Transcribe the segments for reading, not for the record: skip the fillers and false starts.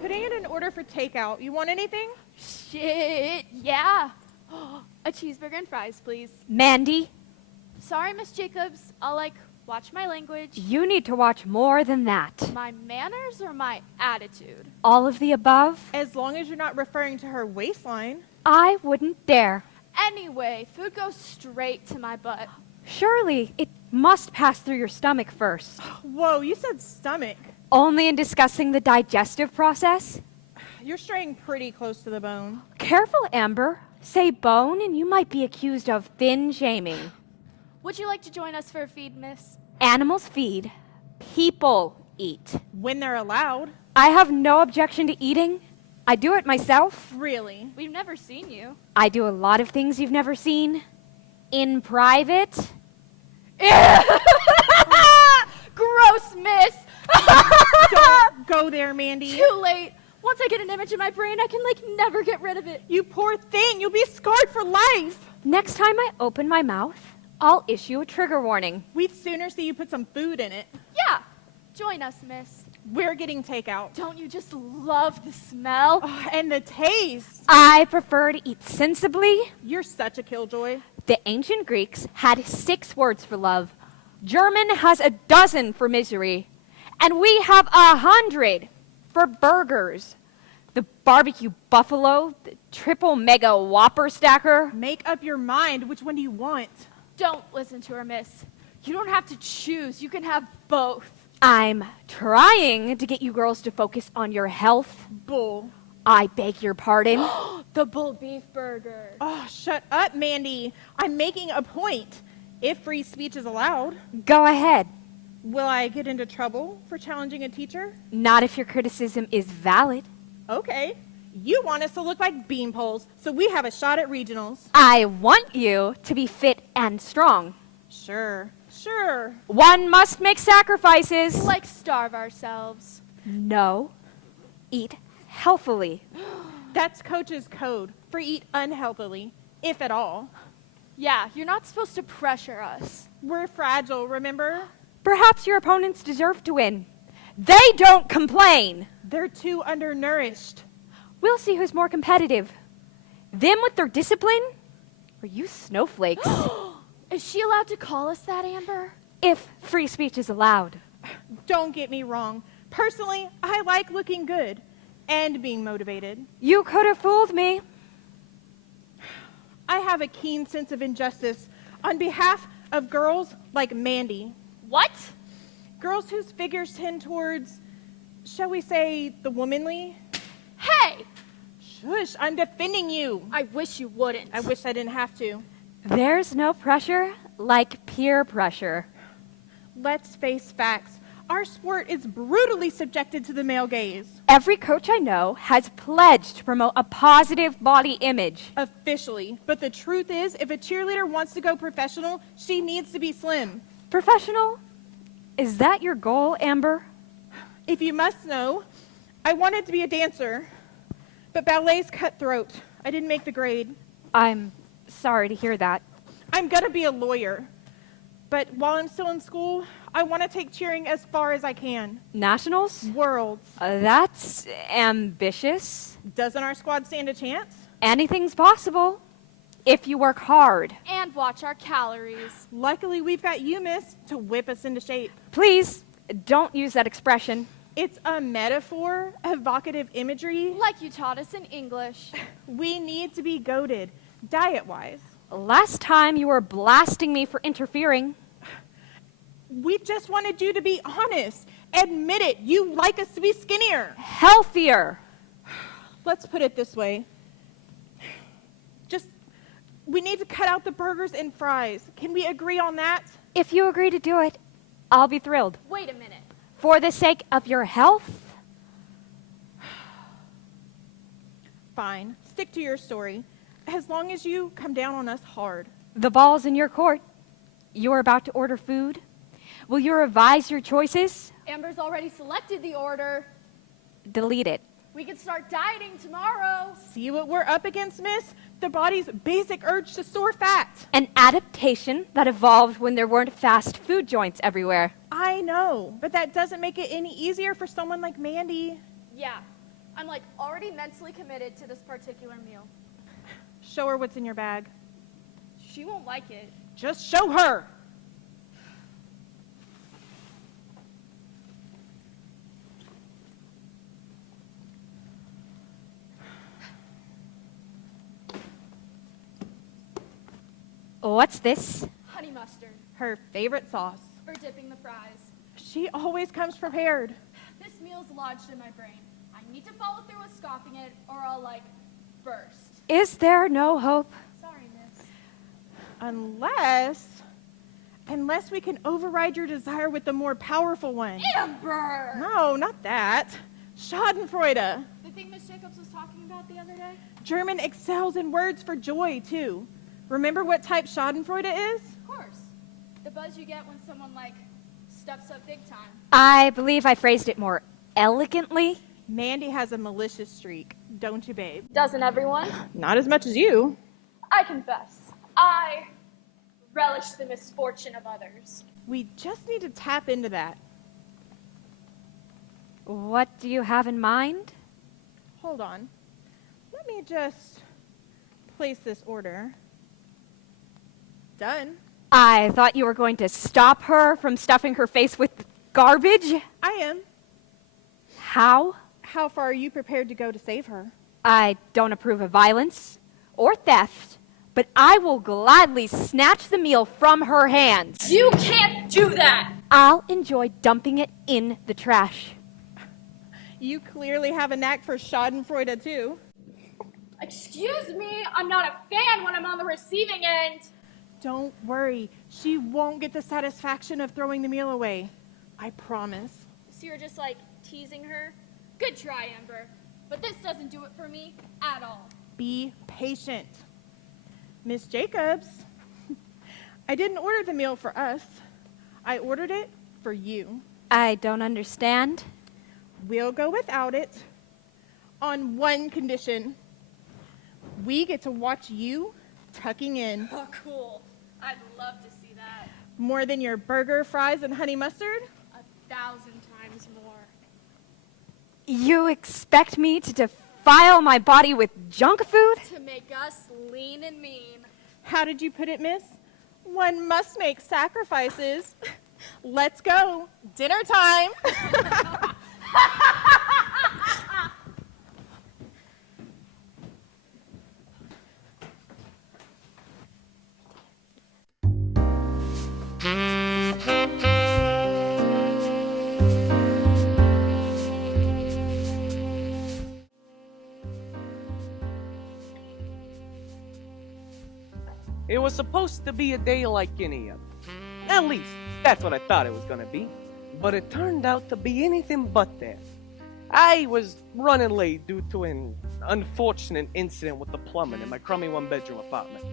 putting in an order for takeout. You want anything? Shit, yeah. A cheeseburger and fries, please. Mandy, Sorry, Miss Jacobs. I'll, watch my language. you need to watch more than that. My manners or my attitude? All of the above? As long as you're not referring to her waistline. I wouldn't dare. Anyway, food goes straight to my butt. Surely, it must pass through your stomach first. Whoa, you said stomach. Only in discussing the digestive process? You're straying pretty close to the bone. Careful, Amber. Say bone and you might be accused of thin shaming. Would you like to join us for a feed, miss? Animals feed. People eat. When they're allowed. I have no objection to eating. I do it myself. Really? We've never seen you. I do a lot of things you've never seen. In private. Gross, miss! Don't go there, Mandy. Too late. Once I get an image in my brain, I can, never get rid of it. You poor thing. You'll be scarred for life. Next time I open my mouth, I'll issue a trigger warning. We'd sooner see you put some food in it. Yeah. Join us, miss. We're getting takeout. Don't you just love the smell? Oh, and the taste. I prefer to eat sensibly. You're such a killjoy. The ancient Greeks had 6 words for love. German has 12 for misery. And we have 100 for burgers. The barbecue buffalo, the triple mega whopper stacker. Make up your mind. Which one do you want? Don't listen to her, miss. You don't have to choose. You can have both. I'm trying to get you girls to focus on your health. Bull. I beg your pardon. The bull beef burger. Oh, shut up, Mandy. I'm making a point. If free speech is allowed, Go ahead. will I get into trouble for challenging a teacher? Not if your criticism is valid. Okay. You want us to look like beanpoles, so we have a shot at regionals. I want you to be fit and strong. Sure. Sure. One must make sacrifices. Starve ourselves. No. Eat healthily. That's Coach's code for eat unhealthily, if at all. Yeah, you're not supposed to pressure us. We're fragile, remember? Perhaps your opponents deserve to win. They don't complain. They're too undernourished. We'll see who's more competitive. Them with their discipline, or you snowflakes? Is she allowed to call us that, Amber? If free speech is allowed. Don't get me wrong. Personally, I like looking good and being motivated. You could have fooled me. I have a keen sense of injustice on behalf of girls like Mandy. What? Girls whose figures tend towards, shall we say, the womanly? Hey! Shush, I'm defending you. I wish you wouldn't. I wish I didn't have to. There's no pressure like peer pressure. Let's face facts. Our sport is brutally subjected to the male gaze. Every coach I know has pledged to promote a positive body image. Officially. But the truth is, if a cheerleader wants to go professional, she needs to be slim. Professional? Is that your goal, Amber? If you must know, I wanted to be a dancer, but ballet's cutthroat. I didn't make the grade. I'm sorry to hear that. I'm gonna be a lawyer. But while I'm still in school, I want to take cheering as far as I can. Nationals? Worlds. That's ambitious. Doesn't our squad stand a chance? Anything's possible if you work hard. And watch our calories. Luckily, we've got you, miss, to whip us into shape. Please, don't use that expression. It's a metaphor, evocative imagery. Like you taught us in English. We need to be goated, diet-wise. Last time you were blasting me for interfering. We just wanted you to be honest. Admit it. You like us to be skinnier. Healthier. Let's put it this way. We need to cut out the burgers and fries. Can we agree on that? If you agree to do it, I'll be thrilled. Wait a minute. For the sake of your health? Fine. Stick to your story. As long as you come down on us hard. The ball's in your court. You're about to order food. Will you revise your choices? Amber's already selected the order. Delete it. We can start dieting tomorrow. See what we're up against, miss? The body's basic urge to store fat. An adaptation that evolved when there weren't fast food joints everywhere. I know, but that doesn't make it any easier for someone like Mandy. Yeah, I'm like already mentally committed to this particular meal. Show her what's in your bag. She won't like it. Just show her. What's this? Honey mustard Her favorite sauce. for dipping the fries. She always comes prepared. This meal's lodged in my brain. I need to follow through with scoffing it or I'll like burst. Is there no hope? Sorry, miss. Unless we can override your desire with the more powerful one. Amber! No, not that. Schadenfreude. The thing Miss Jacobs was talking about the other day? German excels in words for joy, too. Remember what type Schadenfreude is? Of course. The buzz you get when someone like stuffs up big time. I believe I phrased it more elegantly. Mandy has a malicious streak, don't you, babe? Doesn't everyone? Not as much as you. I confess. I relish the misfortune of others. We just need to tap into that. What do you have in mind? Hold on. Let me just place this order. Done. I thought you were going to stop her from stuffing her face with garbage. I am. How? How far are you prepared to go to save her? I don't approve of violence or theft, but I will gladly snatch the meal from her hands. You can't do that! I'll enjoy dumping it in the trash. You clearly have a knack for Schadenfreude, too. Excuse me, I'm not a fan when I'm on the receiving end. Don't worry. She won't get the satisfaction of throwing the meal away. I promise. So you're just like teasing her? Good try, Amber. But this doesn't do it for me at all. Be patient. Miss Jacobs, I didn't order the meal for us. I ordered it for you. I don't understand. We'll go without it on one condition. We get to watch you tucking in. Oh, cool. I'd love to see that. More than your burger, fries, and honey mustard? 1,000 times more. You expect me to defile my body with junk food? To make us lean and mean. How did you put it, miss? One must make sacrifices. Let's go. Dinner time. It was supposed to be a day like any other. At least, that's what I thought it was gonna be. But it turned out to be anything but that. I was running late due to an unfortunate incident with the plumbing in my crummy one-bedroom apartment.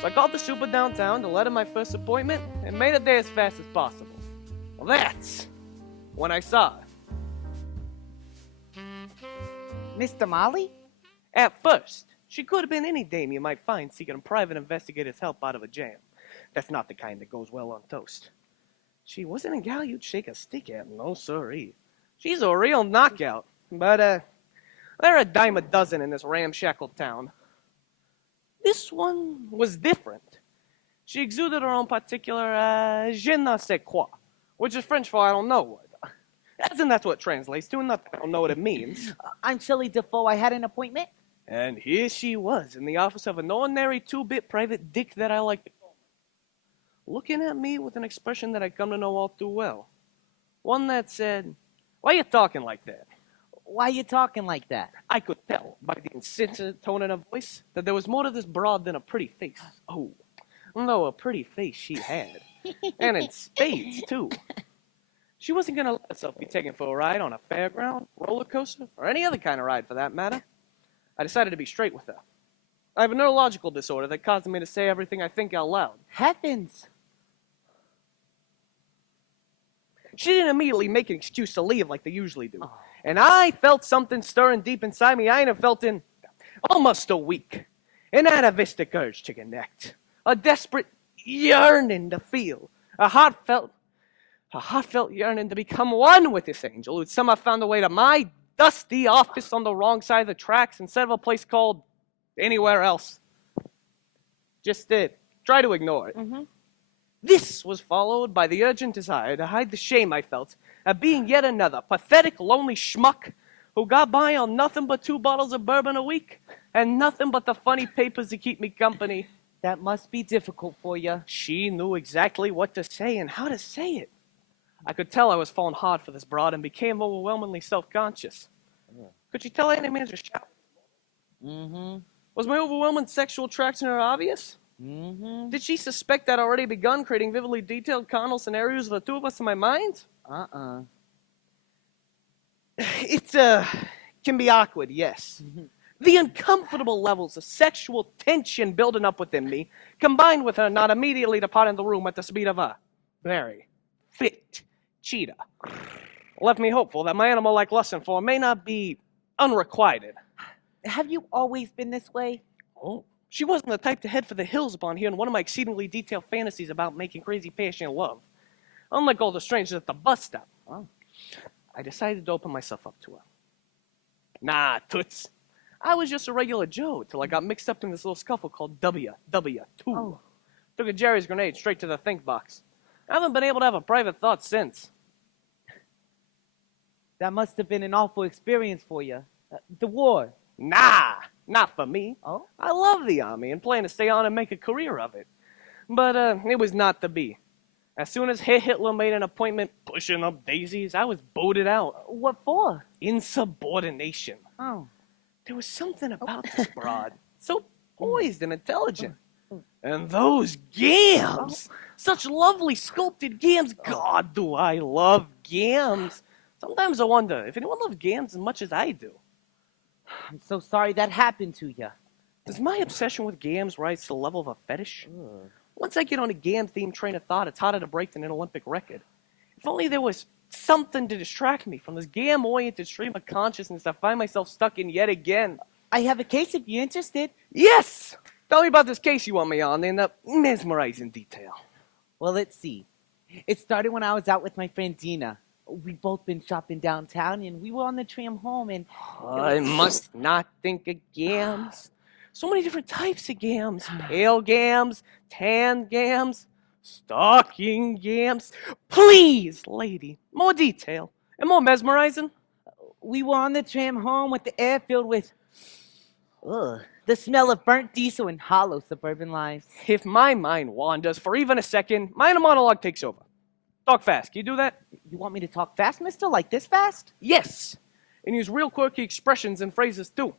So I called the super downtown to let in my first appointment and made it there as fast as possible. Well, that's when I saw her. Mr. Molly? At first, she could have been any dame you might find seeking a private investigator's help out of a jam. That's not the kind that goes well on toast. She wasn't a gal you'd shake a stick at, no siree. She's a real knockout, but there are a dime a dozen in this ramshackle town. This one was different. She exuded her own particular je ne sais quoi, which is French for I don't know what. As in that's what it translates to, and not that I don't know what it means. I'm Shelley Defoe. I had an appointment. And here she was, in the office of an ordinary two-bit private dick that I like to call, looking at me with an expression that I come to know all too well. One that said, "Why you talking like that?" Why you talking like that? I could tell by the insistent tone in her voice that there was more to this broad than a pretty face. Oh, no, a pretty face she had. And in spades, too. She wasn't going to let herself be taken for a ride on a fairground, roller coaster, or any other kind of ride for that matter. I decided to be straight with her. I have a neurological disorder that causes me to say everything I think out loud. Heavens! She didn't immediately make an excuse to leave like they usually do. Oh. And I felt something stirring deep inside me I ain't have felt in almost a week. An atavistic urge to connect. A desperate yearning to feel. A heartfelt yearning to become one with this angel who'd somehow found a way to my dusty office on the wrong side of the tracks instead of a place called anywhere else. Just try to ignore it. This was followed by the urgent desire to hide the shame I felt at being yet another pathetic, lonely schmuck who got by on nothing but 2 bottles of bourbon a week and nothing but the funny papers to keep me company. That must be difficult for you. She knew exactly what to say and how to say it. I could tell I was falling hard for this broad and became overwhelmingly self-conscious. Could she tell any man to shout? Was my overwhelming sexual attraction her obvious? Did she suspect I'd already begun creating vividly detailed carnal scenarios of the two of us in my mind? It can be awkward, yes. The uncomfortable levels of sexual tension building up within me, combined with her not immediately departing the room at the speed of a very fit cheetah, left me hopeful that my animal-like lust for may not be unrequited. Have you always been this way? Oh, she wasn't the type to head for the hills upon hearing one of my exceedingly detailed fantasies about making crazy passionate love. Unlike all the strangers at the bus stop, I decided to open myself up to her. Nah, toots. I was just a regular Joe till I got mixed up in this little scuffle called WW2. Took a Jerry's grenade straight to the think box. I haven't been able to have a private thought since. That must have been an awful experience for you. The war. Nah, not for me. Oh? I love the Army and plan to stay on and make a career of it. But it was not to be. As soon as Hitler made an appointment pushing up daisies, I was booted out. What for? Insubordination. Oh. There was something about this broad, so poised and intelligent. And those gams! Such lovely sculpted gams. God, do I love gams. Sometimes I wonder if anyone loves gams as much as I do. I'm so sorry that happened to you. Does my obsession with gams rise to the level of a fetish? Once I get on a gam-themed train of thought, it's harder to break than an Olympic record. If only there was something to distract me from this gam-oriented stream of consciousness I find myself stuck in yet again. I have a case if you're interested. Yes! Tell me about this case you want me on in mesmerizing detail. Well, let's see. It started when I was out with my friend Dina. We'd both been shopping downtown, and we were on the tram home, and... I must not think of gams. So many different types of gams. Pale gams, tan gams, stocking gams. Please, lady, more detail and more mesmerizing. We were on the tram home with the air filled with... the smell of burnt diesel and hollow suburban lives. If my mind wanders for even a second, my inner monologue takes over. Talk fast. Can you do that? You want me to talk fast, mister? Like this fast? Yes. And use real quirky expressions and phrases, too.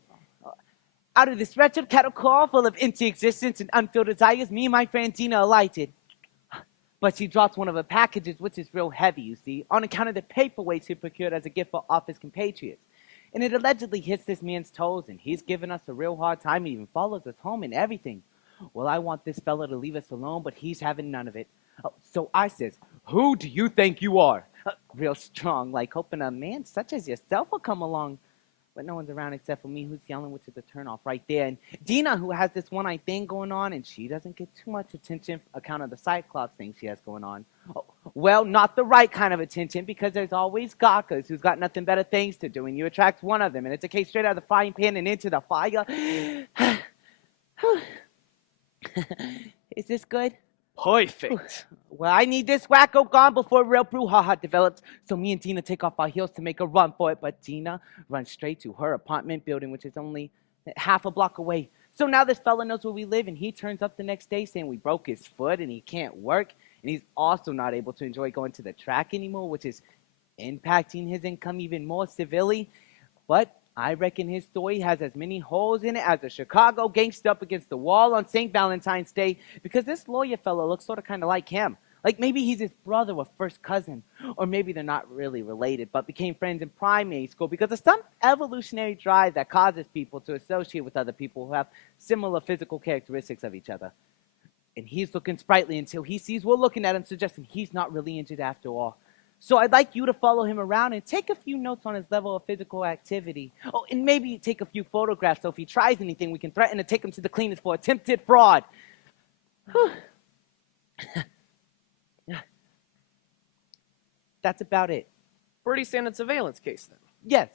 Out of this wretched cattle car full of empty existence and unfilled desires, me and my friend Dina alighted. But she dropped one of her packages, which is real heavy, you see, on account of the paperweight she procured as a gift for office compatriots. And it allegedly hits this man's toes, and he's giving us a real hard time and even follows us home and everything. Well, I want this fella to leave us alone, but he's having none of it. So I says, who do you think you are? Real strong, like hoping a man such as yourself will come along. But no one's around except for me, who's yelling, which is a turnoff right there. And Dina, who has this one-eyed thing going on, and she doesn't get too much attention on account of the Cyclops thing she has going on. Well, not the right kind of attention, because there's always gawkers who's got nothing better things to do, and you attract one of them, and it's a case straight out of the frying pan and into the fire. Is this good? Perfect. Well, I need this wacko gone before real brouhaha develops. So me and Dina take off our heels to make a run for it. But Dina runs straight to her apartment building, which is only half a block away. So now this fella knows where we live, and he turns up the next day saying we broke his foot and he can't work. And he's also not able to enjoy going to the track anymore, which is impacting his income even more severely. But I reckon his story has as many holes in it as a Chicago gangster up against the wall on St. Valentine's Day, because this lawyer fellow looks sort of kind of like him. Like maybe he's his brother or first cousin, or maybe they're not really related, but became friends in primary school because of some evolutionary drive that causes people to associate with other people who have similar physical characteristics of each other. And he's looking sprightly until he sees we're looking at him, suggesting he's not really injured after all. So I'd like you to follow him around and take a few notes on his level of physical activity. Oh, and maybe take a few photographs so if he tries anything, we can threaten to take him to the cleaners for attempted fraud. That's about it. Pretty standard surveillance case, then. Yes.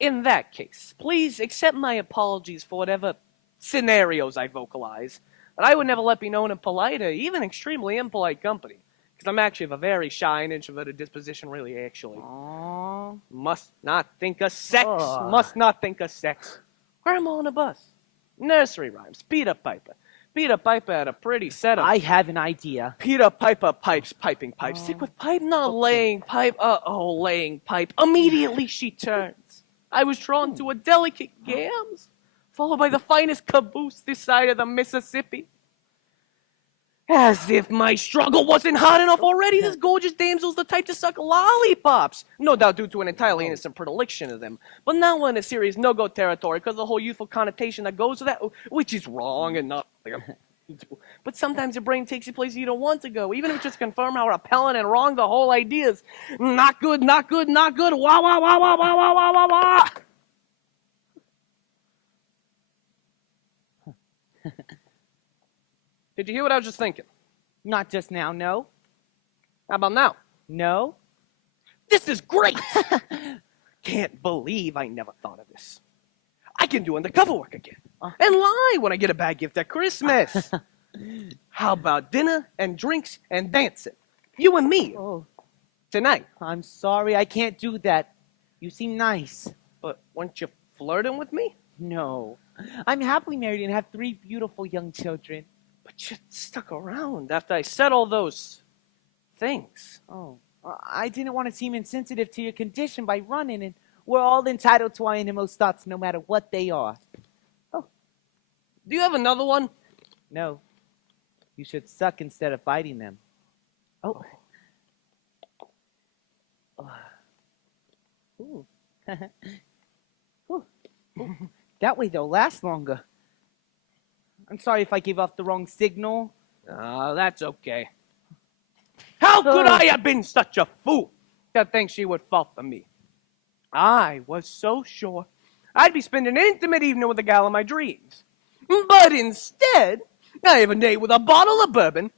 In that case, please accept my apologies for whatever scenarios I vocalize. But I would never let be known in polite or even extremely impolite company. Because I'm actually of a very shy and introverted disposition, really, actually. Aww. Must not think of sex. Ugh. Must not think of sex. Grandma on a bus. Nursery rhymes. Peter Piper. Peter Piper had a pretty set of... I have an idea. Peter Piper pipes, piping pipe. Stick with pipe, not laying pipe. Laying pipe. Immediately she turns. I was drawn to a delicate gams, followed by the finest caboose this side of the Mississippi. As if my struggle wasn't hard enough already, this gorgeous damsel's the type to suck lollipops. No doubt due to an entirely innocent predilection of them. But now we're in a serious no-go territory because of the whole youthful connotation that goes with that, which is wrong and not... But sometimes your brain takes you places you don't want to go, even if it's just confirm how repellent and wrong the whole idea is. Not good, not good, not good. Wah, wah, wah, wah, wah, wah, wah, wah, wah. Did you hear what I was just thinking? Not just now, no. How about now? No. This is great! Can't believe I never thought of this. I can do undercover work again. And lie when I get a bad gift at Christmas. How about dinner and drinks and dancing? You and me. Oh, Tonight. I'm sorry, I can't do that. You seem nice. But weren't you flirting with me? No. I'm happily married and have 3 beautiful young children. But you stuck around after I said all those things. Oh, I didn't want to seem insensitive to your condition by running, and we're all entitled to our innermost thoughts no matter what they are. Do you have another one? No. You should suck instead of biting them. Oh. Ooh. Ooh. Ooh. That way they'll last longer. I'm sorry if I gave off the wrong signal. That's okay. How could I have been such a fool to think she would fall for me? I was so sure I'd be spending an intimate evening with the gal of my dreams. But instead, I have a date with a bottle of bourbon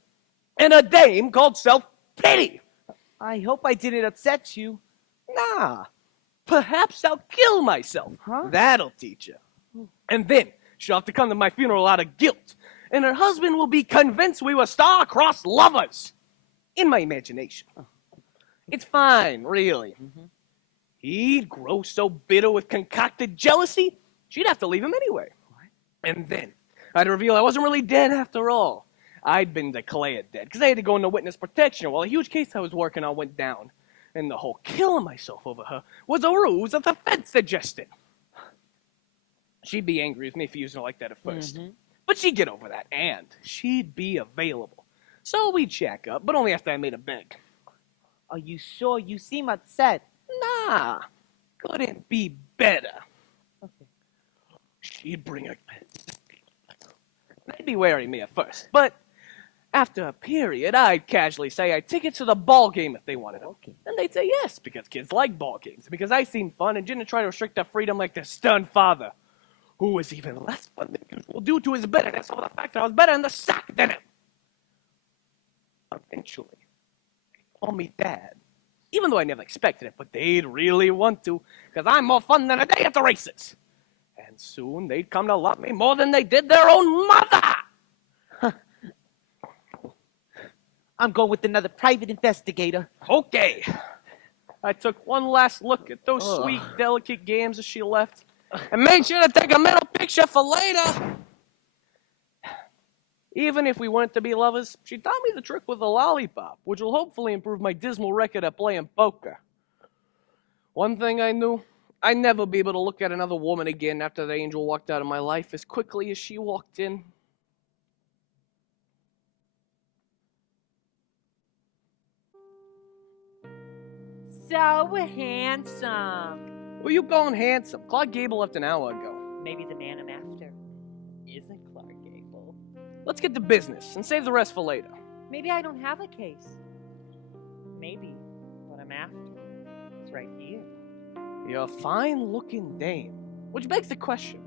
and a dame called self-pity. I hope I didn't upset you. Nah, perhaps I'll kill myself. Huh? That'll teach her. And then she'll have to come to my funeral out of guilt, and her husband will be convinced we were star-crossed lovers. In my imagination. It's fine, really. He'd grow so bitter with concocted jealousy, she'd have to leave him anyway. And then I'd reveal I wasn't really dead after all. I'd been declared dead because I had to go into witness protection while a huge case I was working on went down. And the whole killing myself over her was a ruse that the Fed suggested. She'd be angry with me for using her like that at first. But she'd get over that, and she'd be available. So we'd shack up, but only after I made a beg. Are you sure? You seem upset. Nah, couldn't be better. Okay. She'd bring her... They'd be wary of me at first, but after a period, I'd casually say I'd take it to the ball game if they wanted it. Okay. And they'd say yes, because kids like ball games, because I seemed fun and didn't try to restrict their freedom like their stern father, who was even less fun than usual due to his bitterness over the fact that I was better in the sack than him. Eventually, they called me Dad, even though I never expected it, but they'd really want to, because I'm more fun than a day at the races. And soon they'd come to love me more than they did their own mother. I'm going with another private investigator. Okay. I took one last look at those sweet, delicate games as she left, and made sure to take a mental picture for later. Even if we weren't to be lovers, she taught me the trick with the lollipop, which will hopefully improve my dismal record at playing poker. One thing I knew, I'd never be able to look at another woman again after the angel walked out of my life as quickly as she walked in. So handsome. Who you calling handsome? Clark Gable left an hour ago. Maybe the man I'm after isn't Clark Gable. Let's get to business and save the rest for later. Maybe I don't have a case. Maybe what I'm after is right here. You're a fine-looking dame. Which begs the question,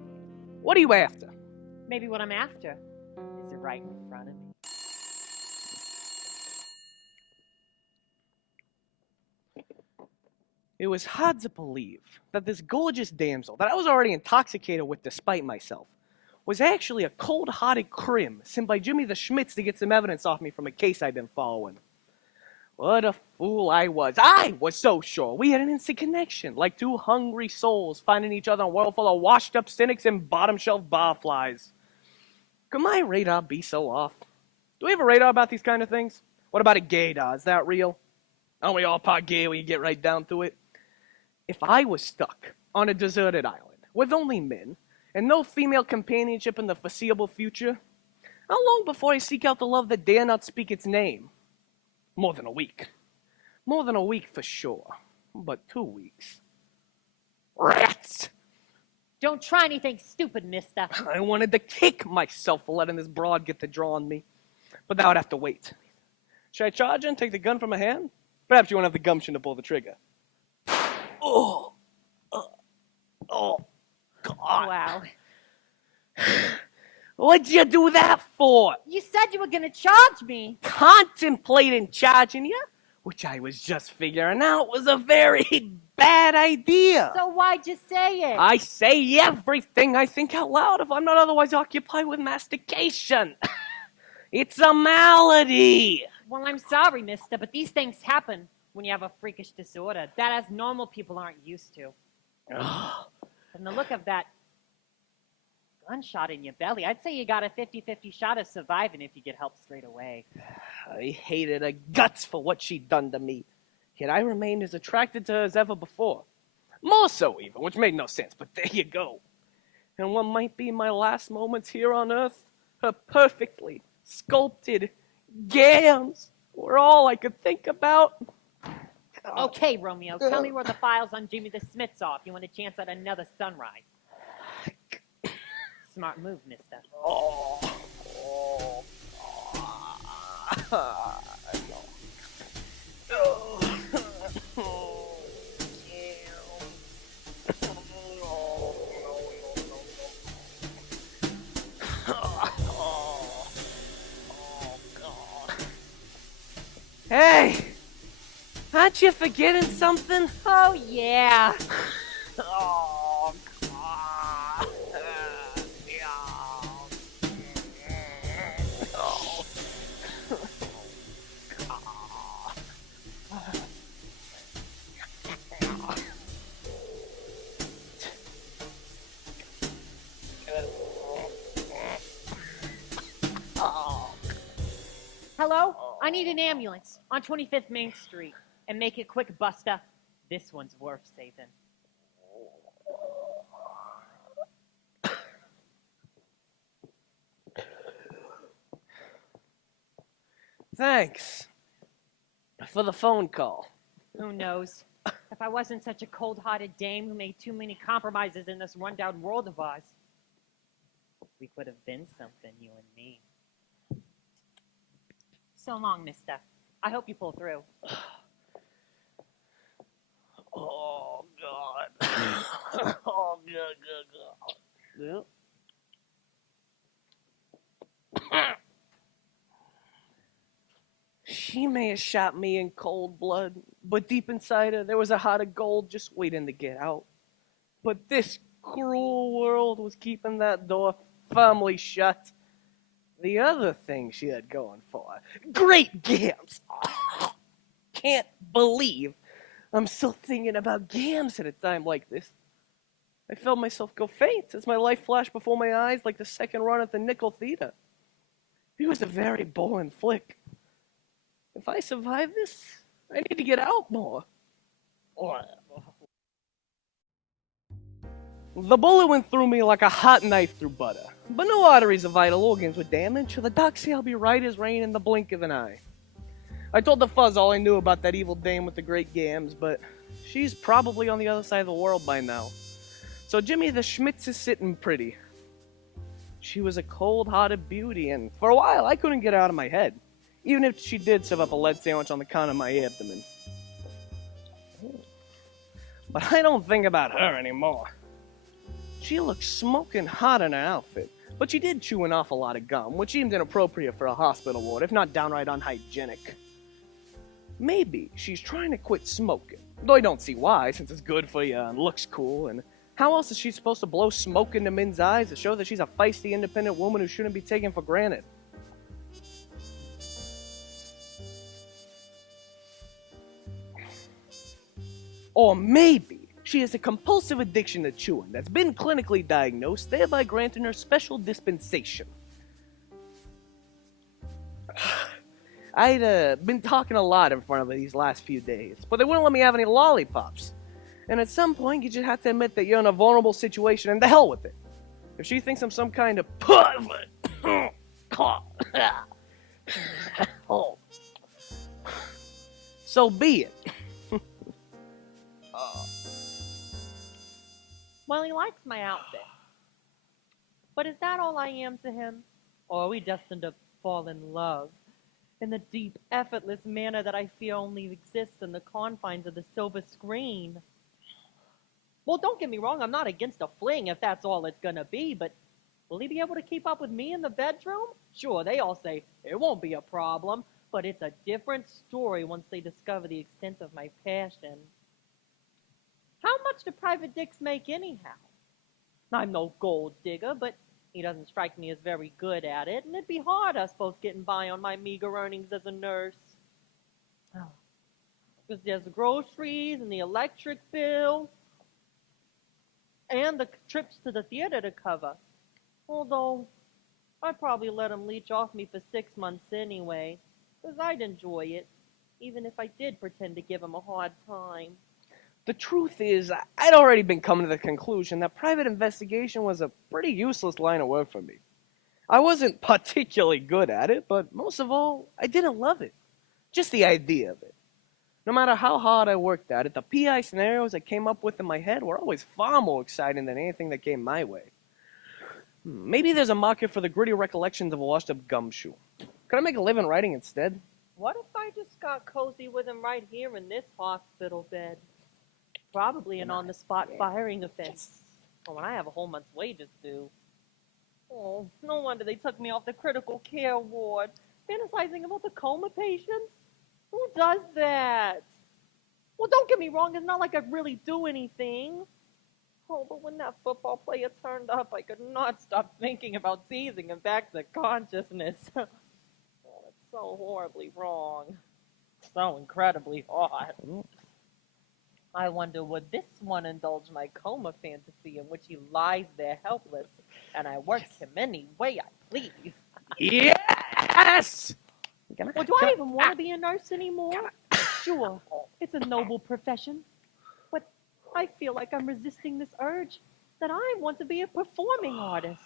what are you after? Maybe what I'm after is right in front of me. It was hard to believe that this gorgeous damsel, that I was already intoxicated with despite myself, was actually a cold-hearted crim sent by Jimmy the Schmitz to get some evidence off me from a case I'd been following. What a fool I was. I was so sure we had an instant connection, like two hungry souls finding each other in a world full of washed-up cynics and bottom-shelf barflies. Could my radar be so off? Do we have a radar about these kind of things? What about a gaydar? Is that real? Aren't we all part gay when you get right down to it? If I was stuck on a deserted island with only men and no female companionship in the foreseeable future, how long before I seek out the love that dare not speak its name? More than a week. More than a week for sure. But 2 weeks. Rats! Don't try anything stupid, mister. I wanted to kick myself for letting this broad get the draw on me. But that would have to wait. Should I charge her and take the gun from her hand? Perhaps you won't have the gumption to pull the trigger. Oh, God. Wow. What'd you do that for? You said you were gonna charge me. Contemplating charging you, which I was just figuring out was a very bad idea. So why'd you say it? I say everything I think out loud if I'm not otherwise occupied with mastication. It's a malady. Well, I'm sorry, mister, but these things happen when you have a freakish disorder that as normal people aren't used to. From the look of that gunshot in your belly, I'd say you got a 50-50 shot of surviving if you get help straight away. I hated her guts for what she'd done to me, yet I remained as attracted to her as ever before. More so even, which made no sense, but there you go. And what might be my last moments here on Earth, her perfectly sculpted gams were all I could think about. Okay, Romeo, tell me where the files on Jimmy the Smiths are if you want a chance at another sunrise. Smart move, mister. Hey, aren't you forgetting something? Oh, yeah. Oh, God. Hello? I need an ambulance on 25th Main Street. And make it quick, Buster. This one's worth saving. Thanks for the phone call. Who knows? If I wasn't such a cold-hearted dame who made too many compromises in this rundown world of ours, we could have been something, you and me. So long, mister. I hope you pull through. Oh, God. Oh, God. She may have shot me in cold blood, but deep inside her, there was a heart of gold just waiting to get out. But this cruel world was keeping that door firmly shut. The other thing she had going for her, great gams. Oh, can't believe I'm still thinking about gams at a time like this. I felt myself go faint as my life flashed before my eyes like the second run at the Nickel Theater. It was a very boring flick. If I survive this, I need to get out more. The bullet went through me like a hot knife through butter. But no arteries or vital organs were damaged, so the docs say I'll be right as rain in the blink of an eye. I told the fuzz all I knew about that evil dame with the great gams, but she's probably on the other side of the world by now. So Jimmy the Schmitz is sitting pretty. She was a cold-hearted beauty, and for a while I couldn't get her out of my head, even if she did serve up a lead sandwich on the count of my abdomen. But I don't think about her anymore. She looked smoking hot in her outfit, but she did chew an awful lot of gum, which seemed inappropriate for a hospital ward, if not downright unhygienic. Maybe she's trying to quit smoking, Though I don't see why, since it's good for you and looks cool, and how else is she supposed to blow smoke into men's eyes to show that she's a feisty, independent woman who shouldn't be taken for granted? Or maybe she has a compulsive addiction to chewing that's been clinically diagnosed, thereby granting her special dispensation. I'd been talking a lot in front of her these last few days, but they wouldn't let me have any lollipops. And at some point, you just have to admit that you're in a vulnerable situation, and the hell with it. If she thinks I'm some kind of pervert, oh, so be it. Well, he likes my outfit. But is that all I am to him? Or are we destined to fall in love? In the deep, effortless manner that I fear only exists in the confines of the silver screen. Well, don't get me wrong, I'm not against a fling if that's all it's gonna be, but will he be able to keep up with me in the bedroom? Sure, they all say it won't be a problem, but it's a different story once they discover the extent of my passion. How much do private dicks make anyhow? I'm no gold digger, but he doesn't strike me as very good at it, and it'd be hard, I suppose, getting by on my meager earnings as a nurse. Because there's the groceries and the electric bill, and the trips to the theater to cover. Although, I'd probably let him leech off me for 6 months anyway, because I'd enjoy it, even if I did pretend to give him a hard time. The truth is, I'd already been coming to the conclusion that private investigation was a pretty useless line of work for me. I wasn't particularly good at it, but most of all, I didn't love it. Just the idea of it. No matter how hard I worked at it, the PI scenarios I came up with in my head were always far more exciting than anything that came my way. Maybe there's a market for the gritty recollections of a washed-up gumshoe. Could I make a living writing instead? What if I just got cozy with him right here in this hospital bed? Probably an on-the-spot firing offense. Or when I have a whole month's wages due. Oh, no wonder they took me off the critical care ward. Fantasizing about the coma patients? Who does that? Well, don't get me wrong, it's not like I really do anything. Oh, but when that football player turned up, I could not stop thinking about teasing him back to consciousness. Oh, it's so horribly wrong. So incredibly hard. I wonder, would this one indulge my coma fantasy in which he lies there helpless, and I work him any way I please? Yes! Well, do I even want to be a nurse anymore? Sure, it's a noble profession, but I feel like I'm resisting this urge that I want to be a performing artist.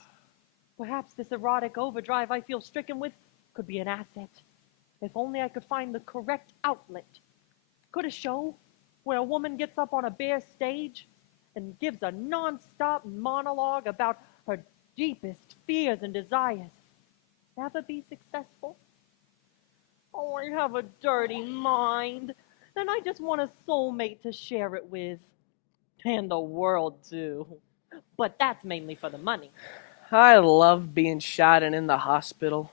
Perhaps this erotic overdrive I feel stricken with could be an asset. If only I could find the correct outlet. Could a show where a woman gets up on a bare stage and gives a non-stop monologue about her deepest fears and desires ever be successful? Oh, I have a dirty mind, and I just want a soulmate to share it with. And the world, too. But that's mainly for the money. I love being shot and in the hospital.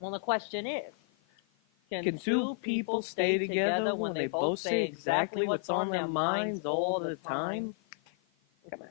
Well, the question is, Can two people stay together when they both say exactly what's on their minds all the time? Come on.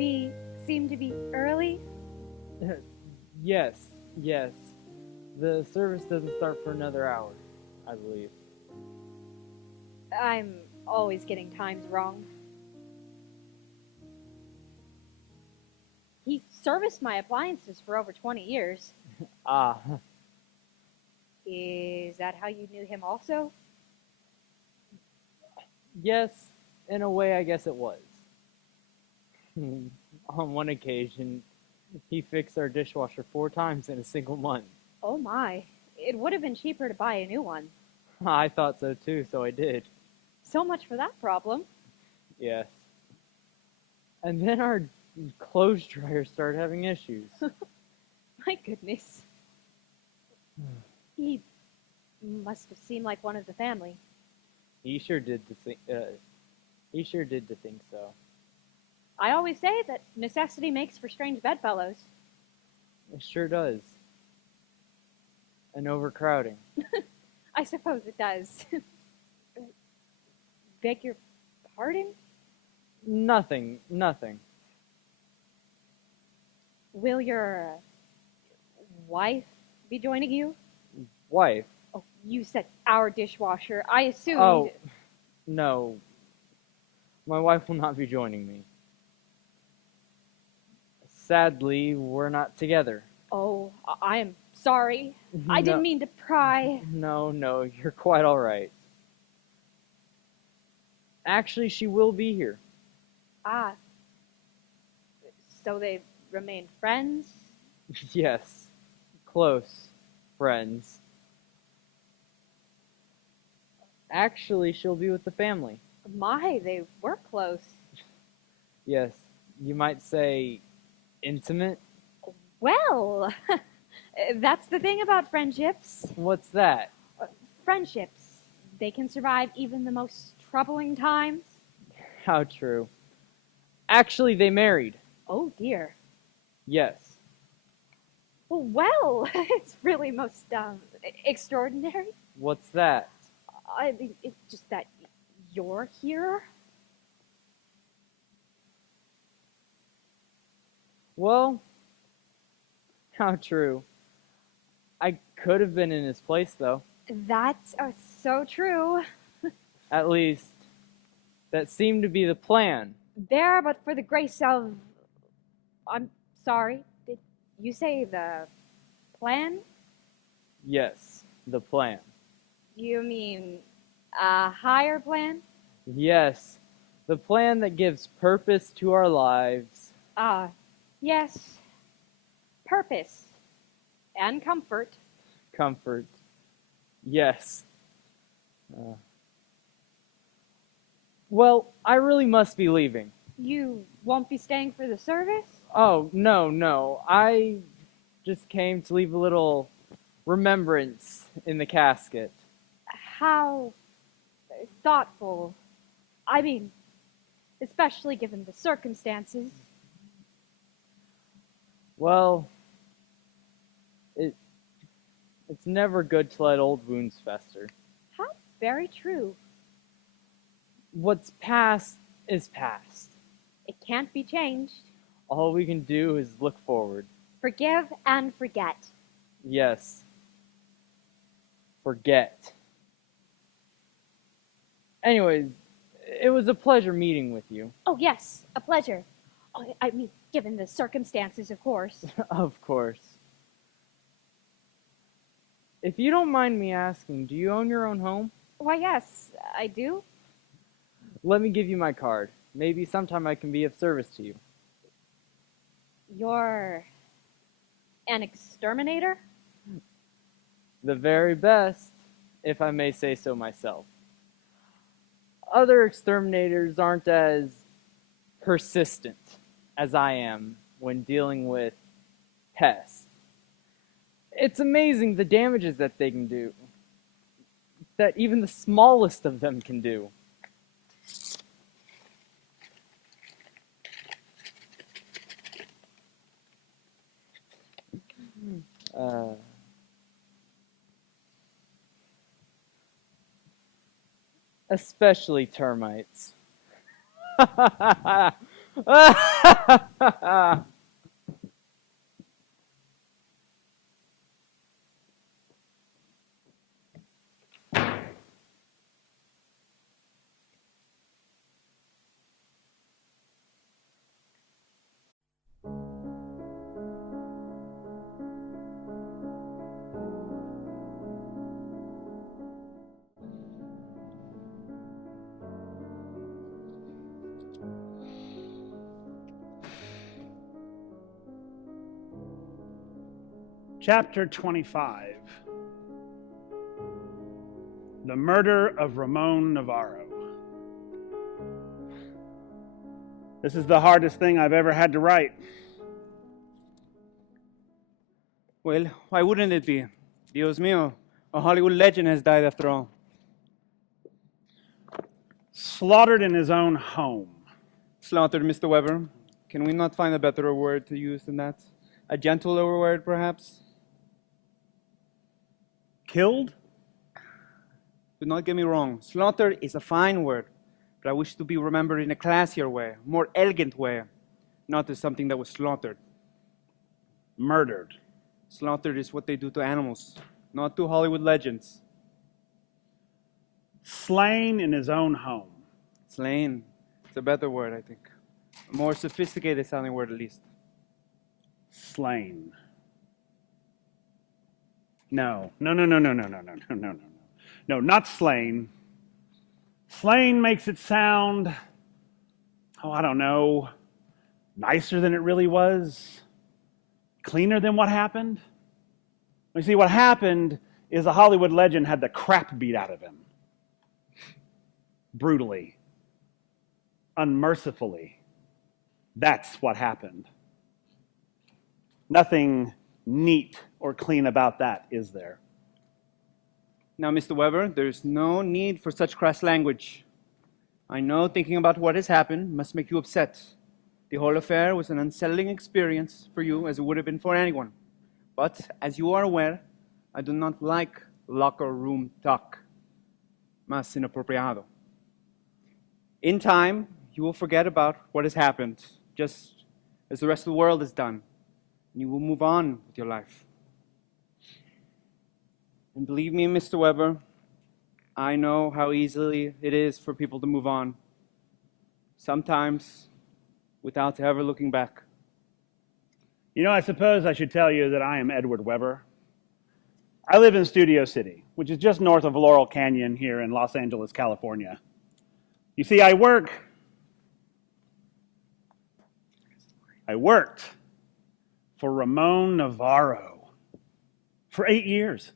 We seem to be early. Yes, yes. The service doesn't start for another hour, I believe. I'm always getting times wrong. He serviced my appliances for over 20 years. Ah, Is that how you knew him also? yes, in a way, I guess it was. On one occasion, he fixed our dishwasher 4 times in a single month. Oh my. It would have been cheaper to buy a new one. I thought so too, so I did. So much for that problem. Yes. And then our clothes dryer started having issues. My goodness. He must have seemed like one of the family. He sure did to think so. I always say that necessity makes for strange bedfellows. It sure does. And overcrowding. I suppose it does. Beg your pardon? Nothing. Will your wife be joining you? Wife? Oh, you said our dishwasher. I assumed. Oh, no. My wife will not be joining me. Sadly, we're not together. Oh, I am sorry. I No. didn't mean to pry. No, you're quite all right. Actually, she will be here. Ah. So they remain friends? Yes, close friends. Actually, she'll be with the family. My, they were close. Yes, you might say intimate. Well, that's the thing about friendships. What's that? Friendships, they can survive even the most troubling times. How true. Actually, they married. Oh dear. Yes. Well, it's really most extraordinary. What's that? I mean, it's just that you're here. Well, how true. I could have been in his place, though. That's so true. At least, that seemed to be the plan. There, but for the grace of. I'm sorry. Did you say the plan? Yes, the plan. You mean a higher plan? Yes, the plan that gives purpose to our lives. Yes. Purpose and comfort. Comfort. Yes. Well, I really must be leaving. You won't be staying for the service? Oh, no. I just came to leave a little remembrance in the casket. How thoughtful. I mean, especially given the circumstances. Well, it's never good to let old wounds fester. How very true. What's past is past. It can't be changed. All we can do is look forward. Forgive and forget. Yes. Forget. Anyways, it was a pleasure meeting with you. Oh, yes, a pleasure. Oh, I mean, given the circumstances, of course. Of course. If you don't mind me asking, do you own your own home? Why, yes, I do. Let me give you my card. Maybe sometime I can be of service to you. You're an exterminator? The very best, if I may say so myself. Other exterminators aren't as persistent as I am when dealing with pests. It's amazing the damages that they can do, that even the smallest of them can do. Especially termites. Chapter 25. The Murder of Ramon Navarro. This is the hardest thing I've ever had to write. Well, why wouldn't it be? Dios mío, a Hollywood legend has died after all. Slaughtered in his own home. Slaughtered, Mr. Weber. Can we not find a better word to use than that? A gentler word, perhaps? Killed? Do not get me wrong. Slaughtered is a fine word, but I wish to be remembered in a classier way, more elegant way, not as something that was slaughtered. Murdered. Slaughtered is what they do to animals, not to Hollywood legends. Slain in his own home. Slain. It's a better word, I think. A more sophisticated sounding word, at least. Slain. No, not slain. Slain makes it sound, I don't know, nicer than it really was, cleaner than what happened. You see, what happened is a Hollywood legend had the crap beat out of him. Brutally. Unmercifully. That's what happened. Nothing neat or clean about that, is there? Now, Mr. Weber, there's no need for such crass language. I know thinking about what has happened must make you upset. The whole affair was an unsettling experience for you, as it would have been for anyone. But, as you are aware, I do not like locker room talk. Más inapropiado. In time, you will forget about what has happened, just as the rest of the world has done, and you will move on with your life. And believe me, Mr. Weber, I know how easily it is for people to move on, sometimes without ever looking back. You know, I suppose I should tell you that I am Edward Weber. I live in Studio City, which is just north of Laurel Canyon here in Los Angeles, California. You see, I worked for Ramon Navarro for 8 years.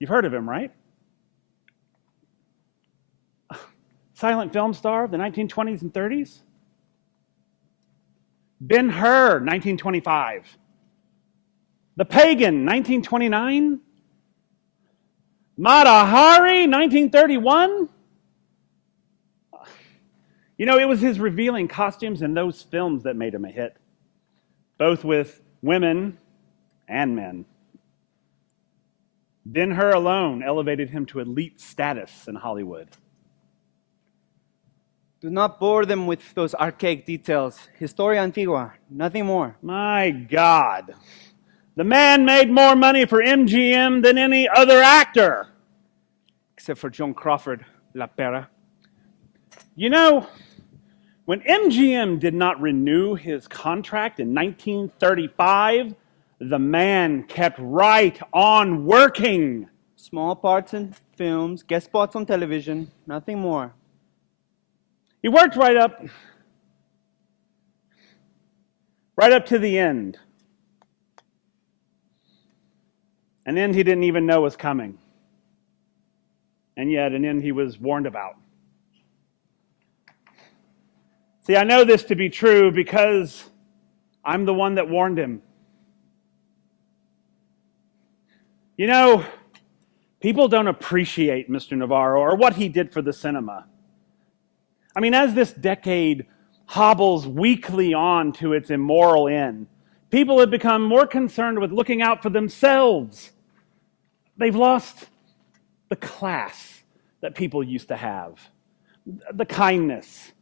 You've heard of him, right? Silent film star of the 1920s and 30s. Ben-Hur, 1925. The Pagan, 1929. Mata Hari, 1931. You know, it was his revealing costumes in those films that made him a hit, both with women and men. Ben-Hur alone elevated him to elite status in Hollywood. Do not bore them with those archaic details. Historia antigua, nothing more. My God. The man made more money for MGM than any other actor. Except for Joan Crawford, La Pera. You know, when MGM did not renew his contract in 1935, the man kept right on working. Small parts in films, guest spots on television, nothing more. He worked right up to the end. An end he didn't even know was coming. And yet, an end he was warned about. See, I know this to be true because I'm the one that warned him. You know, people don't appreciate Mr. Navarro or what he did for the cinema. I mean, as this decade hobbles weakly on to its immoral end, people have become more concerned with looking out for themselves. They've lost the class that people used to have. The kindness,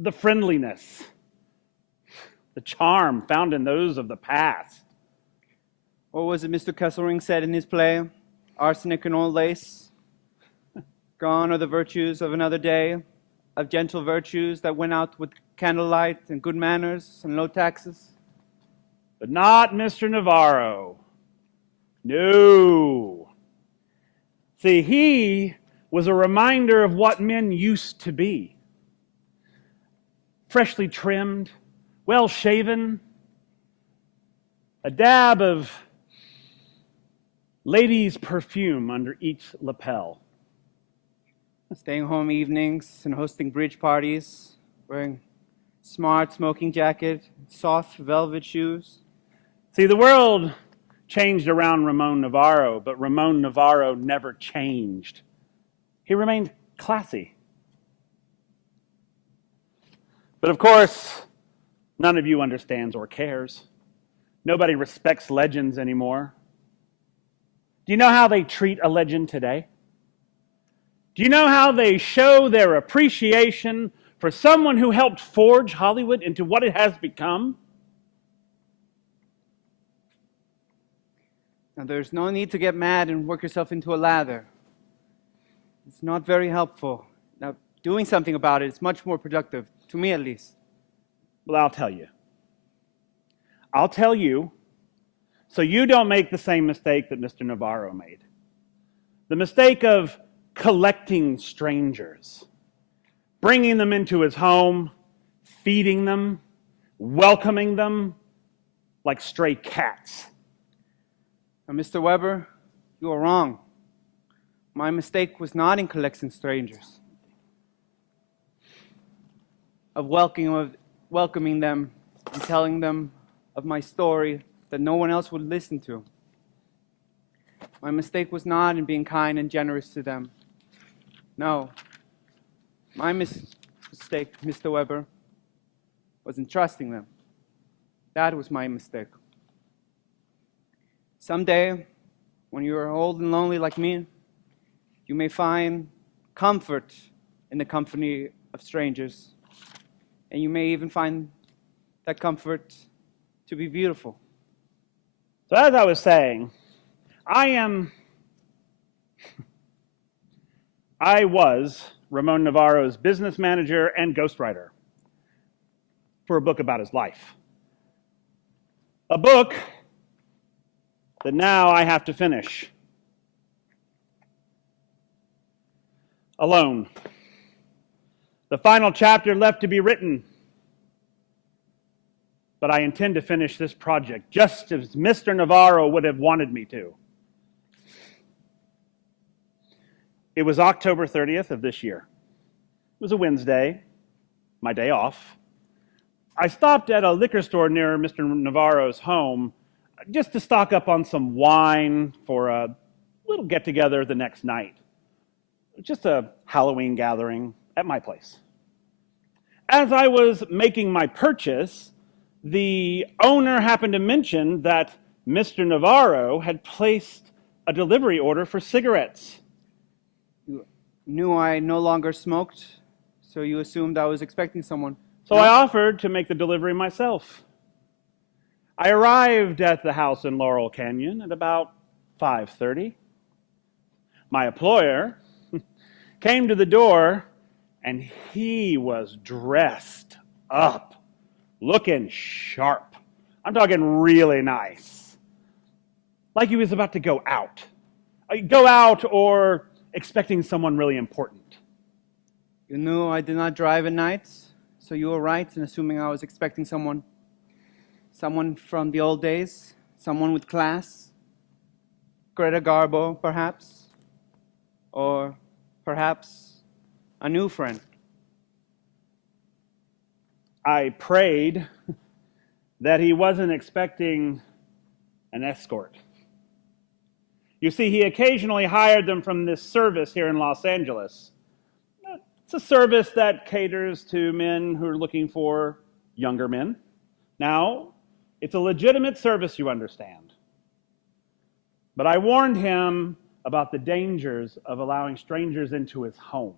the friendliness, the charm found in those of the past. What was it Mr. Kesselring said in his play? Arsenic and old lace. Gone are the virtues of another day, of gentle virtues that went out with candlelight and good manners and low taxes. But not Mr. Navarro. No. See, he was a reminder of what men used to be. Freshly trimmed, well shaven, a dab of ladies' perfume under each lapel. Staying home evenings and hosting bridge parties, wearing smart smoking jacket, soft velvet shoes. See, the world changed around Ramon Navarro, but Ramon Navarro never changed. He remained classy. But of course, none of you understands or cares. Nobody respects legends anymore. Do you know how they treat a legend today? Do you know how they show their appreciation for someone who helped forge Hollywood into what it has become? Now, there's no need to get mad and work yourself into a lather. It's not very helpful. Now, doing something about it is much more productive, to me at least. Well, I'll tell you. I'll tell you so you don't make the same mistake that Mr. Navarro made. The mistake of collecting strangers, bringing them into his home, feeding them, welcoming them like stray cats. Now, Mr. Weber, you are wrong. My mistake was not in collecting strangers, of welcoming them and telling them of my story that no one else would listen to. My mistake was not in being kind and generous to them. No. My mistake, Mr. Weber, was in trusting them. That was my mistake. Someday, when you are old and lonely like me, you may find comfort in the company of strangers, and you may even find that comfort to be beautiful. So as I was saying, I was Ramon Navarro's business manager and ghostwriter for a book about his life. A book that now I have to finish. Alone. The final chapter left to be written. But I intend to finish this project just as Mr. Navarro would have wanted me to. It was October 30th of this year. It was a Wednesday, my day off. I stopped at a liquor store near Mr. Navarro's home just to stock up on some wine for a little get-together the next night. Just a Halloween gathering at my place. As I was making my purchase, the owner happened to mention that Mr. Navarro had placed a delivery order for cigarettes. You knew I no longer smoked, so you assumed I was expecting someone. So I offered to make the delivery myself. I arrived at the house in Laurel Canyon at about 5:30. My employer came to the door, and he was dressed up, looking sharp. I'm talking really nice. Like he was about to go out. Go out or expecting someone really important. You knew I did not drive at night, so you were right in assuming I was expecting someone. Someone from the old days, someone with class. Greta Garbo, perhaps. Or perhaps a new friend. I prayed that he wasn't expecting an escort. You see, he occasionally hired them from this service here in Los Angeles. It's a service that caters to men who are looking for younger men. Now, it's a legitimate service, you understand. But I warned him about the dangers of allowing strangers into his home.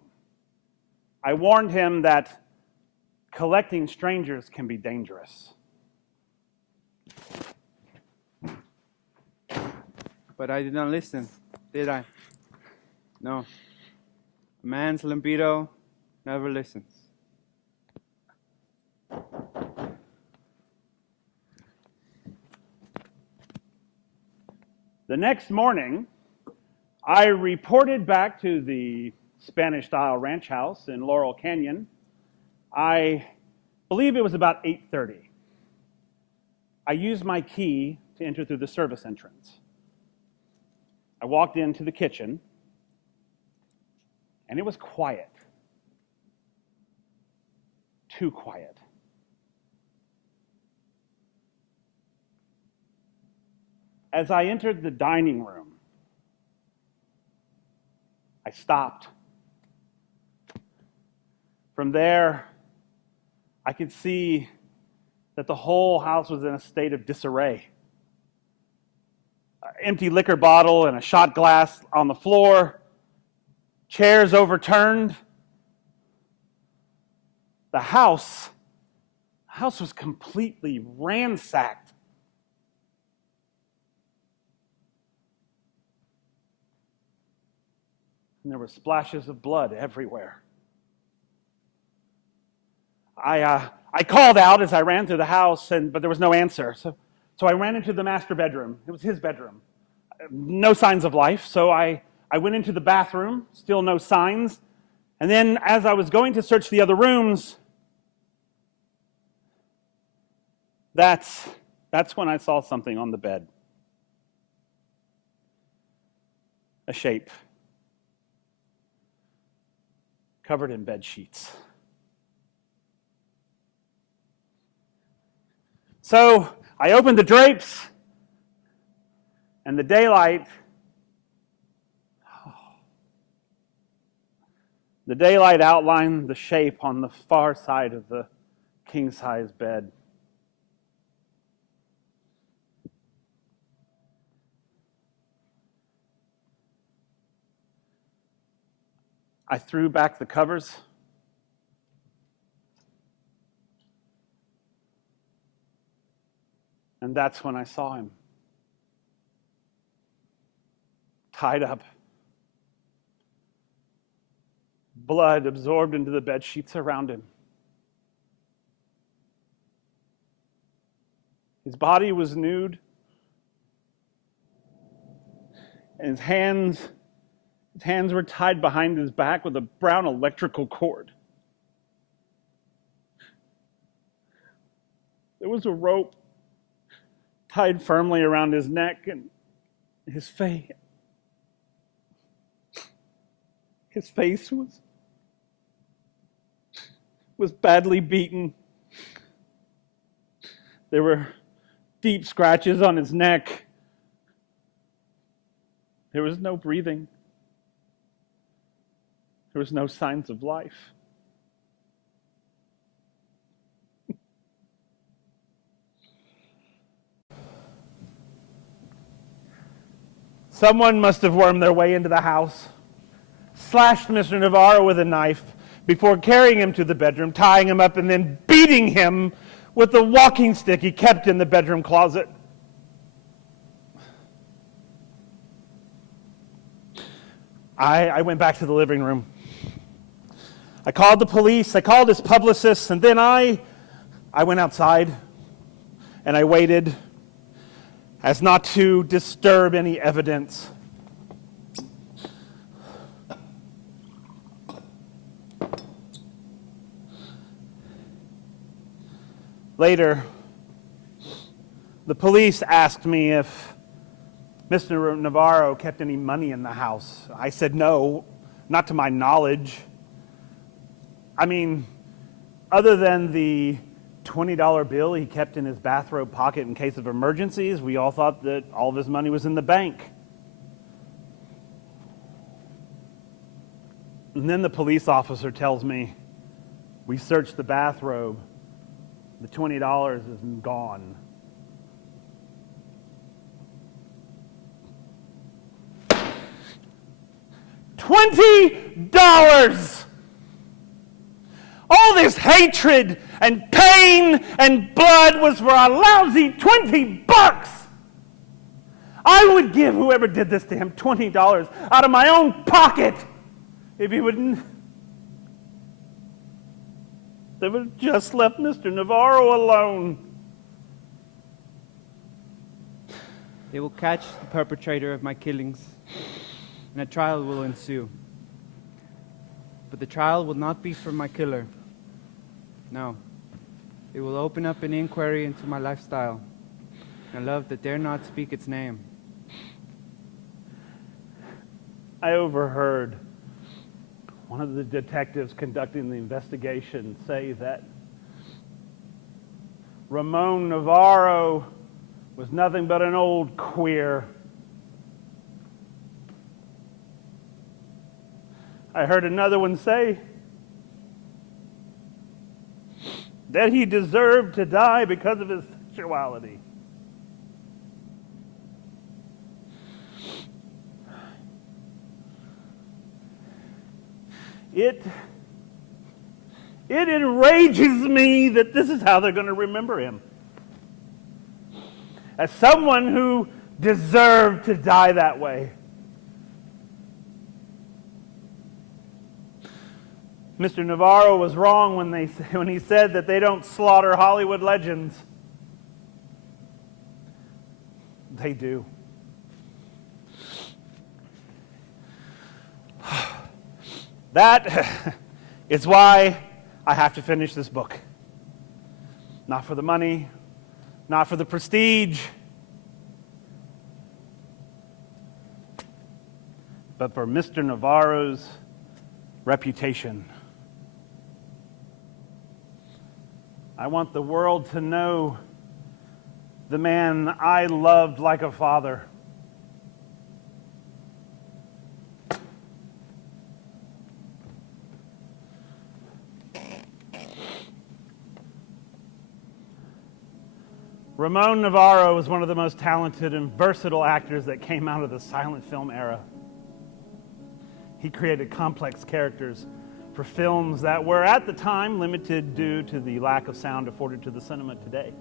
I warned him that collecting strangers can be dangerous. But I did not listen, did I? No. A man's libido never listens. The next morning, I reported back to the Spanish-style ranch house in Laurel Canyon. I believe it was about 8:30. I used my key to enter through the service entrance. I walked into the kitchen, and it was quiet. Too quiet. As I entered the dining room, I stopped. From there, I could see that the whole house was in a state of disarray. An empty liquor bottle and a shot glass on the floor, chairs overturned. The house was completely ransacked. And there were splashes of blood everywhere. I called out as I ran through the house, but there was no answer. So I ran into the master bedroom. It was his bedroom. No signs of life. So I went into the bathroom, still no signs. And then as I was going to search the other rooms, that's when I saw something on the bed. A shape. Covered in bed sheets. So I opened the drapes, and the daylight outlined the shape on the far side of the king-size bed. I threw back the covers. And that's when I saw him. Tied up. Blood absorbed into the bed sheets around him. His body was nude. And his hands were tied behind his back with a brown electrical cord. There was a rope tied firmly around his neck, and his face was badly beaten. There were deep scratches on his neck. There was no breathing. There was no signs of life. Someone must have wormed their way into the house, slashed Mr. Navarro with a knife before carrying him to the bedroom, tying him up, and then beating him with the walking stick he kept in the bedroom closet. I went back to the living room. I called the police, I called his publicists, and then I went outside and I waited as not to disturb any evidence. Later, the police asked me if Mr. Navarro kept any money in the house. I said no, not to my knowledge. I mean, other than the $20 bill he kept in his bathrobe pocket in case of emergencies, we all thought that all of his money was in the bank. And then the police officer tells me, we searched the bathrobe. The $20 is gone. $20! All this hatred and pain and blood was for a lousy $20. I would give whoever did this to him $20 out of my own pocket if he wouldn't. They would have just left Mr. Navarro alone. They will catch the perpetrator of my killings, and a trial will ensue. But the trial will not be for my killer. No. It will open up an inquiry into my lifestyle, a love that dare not speak its name. I overheard one of the detectives conducting the investigation say that Ramon Navarro was nothing but an old queer. I heard another one say that he deserved to die because of his sexuality. It enrages me that this is how they're going to remember him. As someone who deserved to die that way. Mr. Navarro was wrong when he said that they don't slaughter Hollywood legends. They do. That is why I have to finish this book. Not for the money, not for the prestige, but for Mr. Navarro's reputation. I want the world to know the man I loved like a father. Ramon Navarro was one of the most talented and versatile actors that came out of the silent film era. He created complex characters for films that were at the time limited due to the lack of sound afforded to the cinema today.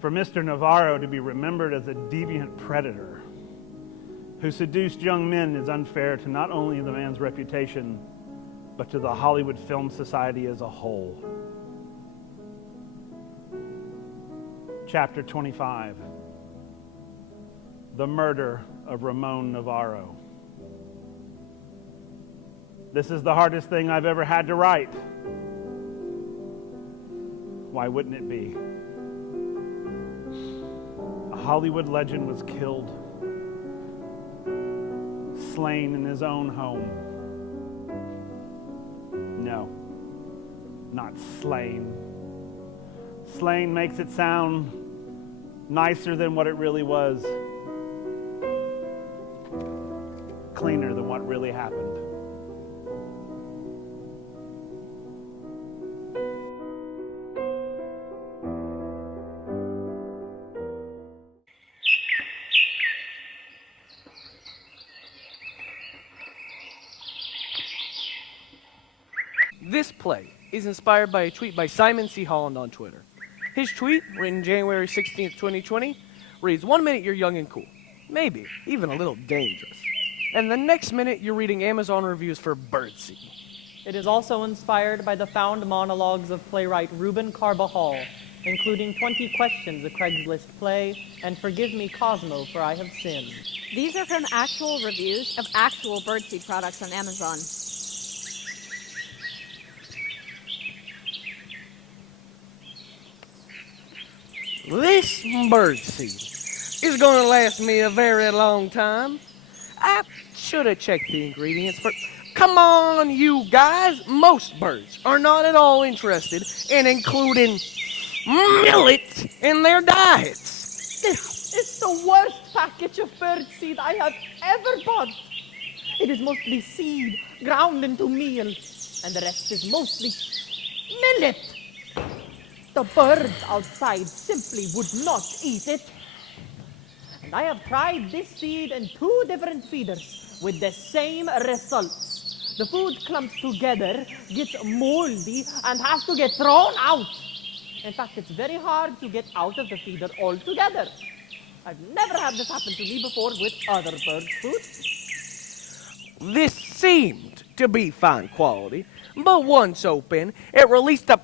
For Mr. Navarro to be remembered as a deviant predator who seduced young men is unfair to not only the man's reputation, but to the Hollywood Film Society as a whole. Chapter 25, The Murder of Ramon Navarro. This is the hardest thing I've ever had to write. Why wouldn't it be? A Hollywood legend was killed, slain in his own home. No, not slain. Slain makes it sound nicer than what it really was. Cleaner than what really happened. This play is inspired by a tweet by Simon C. Holland on Twitter. His tweet, written January 16th, 2020, reads, 1 minute you're young and cool, maybe even a little dangerous. And the next minute you're reading Amazon reviews for Birdseed. It is also inspired by the found monologues of playwright Reuben Carbajal, including 20 Questions, a Craigslist play, and Forgive Me, Cosmo, for I Have Sinned. These are from actual reviews of actual birdseed products on Amazon. This birdseed is going to last me a very long time. I should have checked the ingredients first. Come on, you guys. Most birds are not at all interested in including millet in their diets. This is the worst package of birdseed I have ever bought. It is mostly seed ground into meal, and the rest is mostly millet. The birds outside simply would not eat it. And I have tried this seed in 2 different feeders with the same results. The food clumps together, gets moldy, and has to get thrown out. In fact, it's very hard to get out of the feeder altogether. I've never had this happen to me before with other birds' food. This seemed to be fine quality, but once open, it released a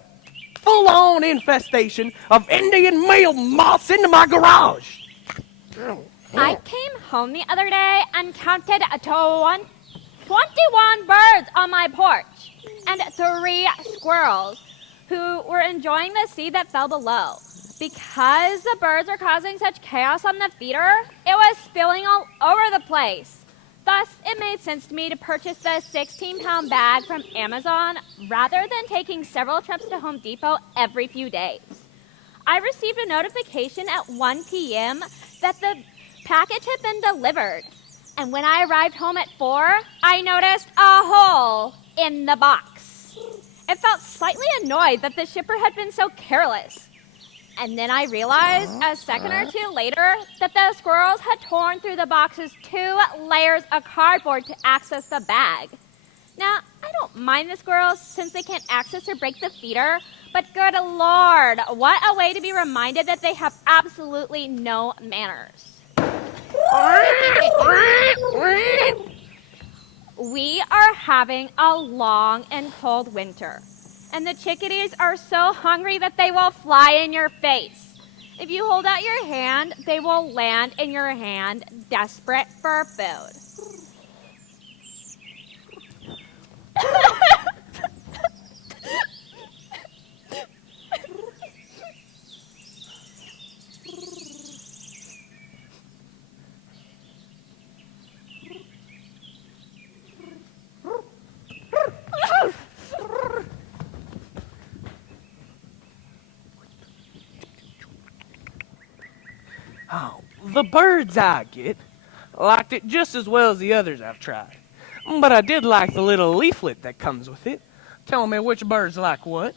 full-on infestation of Indian meal moths into my garage. I came home the other day and counted 21 birds on my porch and 3 squirrels who were enjoying the seed that fell below. Because the birds were causing such chaos on the feeder, it was spilling all over the place. Thus, it made sense to me to purchase the 16-pound bag from Amazon rather than taking several trips to Home Depot every few days. I received a notification at 1 p.m. that the package had been delivered. And when I arrived home at 4, I noticed a hole in the box. I felt slightly annoyed that the shipper had been so careless. And then I realized a second or two later that the squirrels had torn through the box's 2 layers of cardboard to access the bag. Now, I don't mind the squirrels since they can't access or break the feeder, but good Lord, what a way to be reminded that they have absolutely no manners. We are having a long and cold winter. And the chickadees are so hungry that they will fly in your face. If you hold out your hand, they will land in your hand, desperate for food. Oh, the birds I get liked it just as well as the others I've tried. But I did like the little leaflet that comes with it, telling me which birds like what.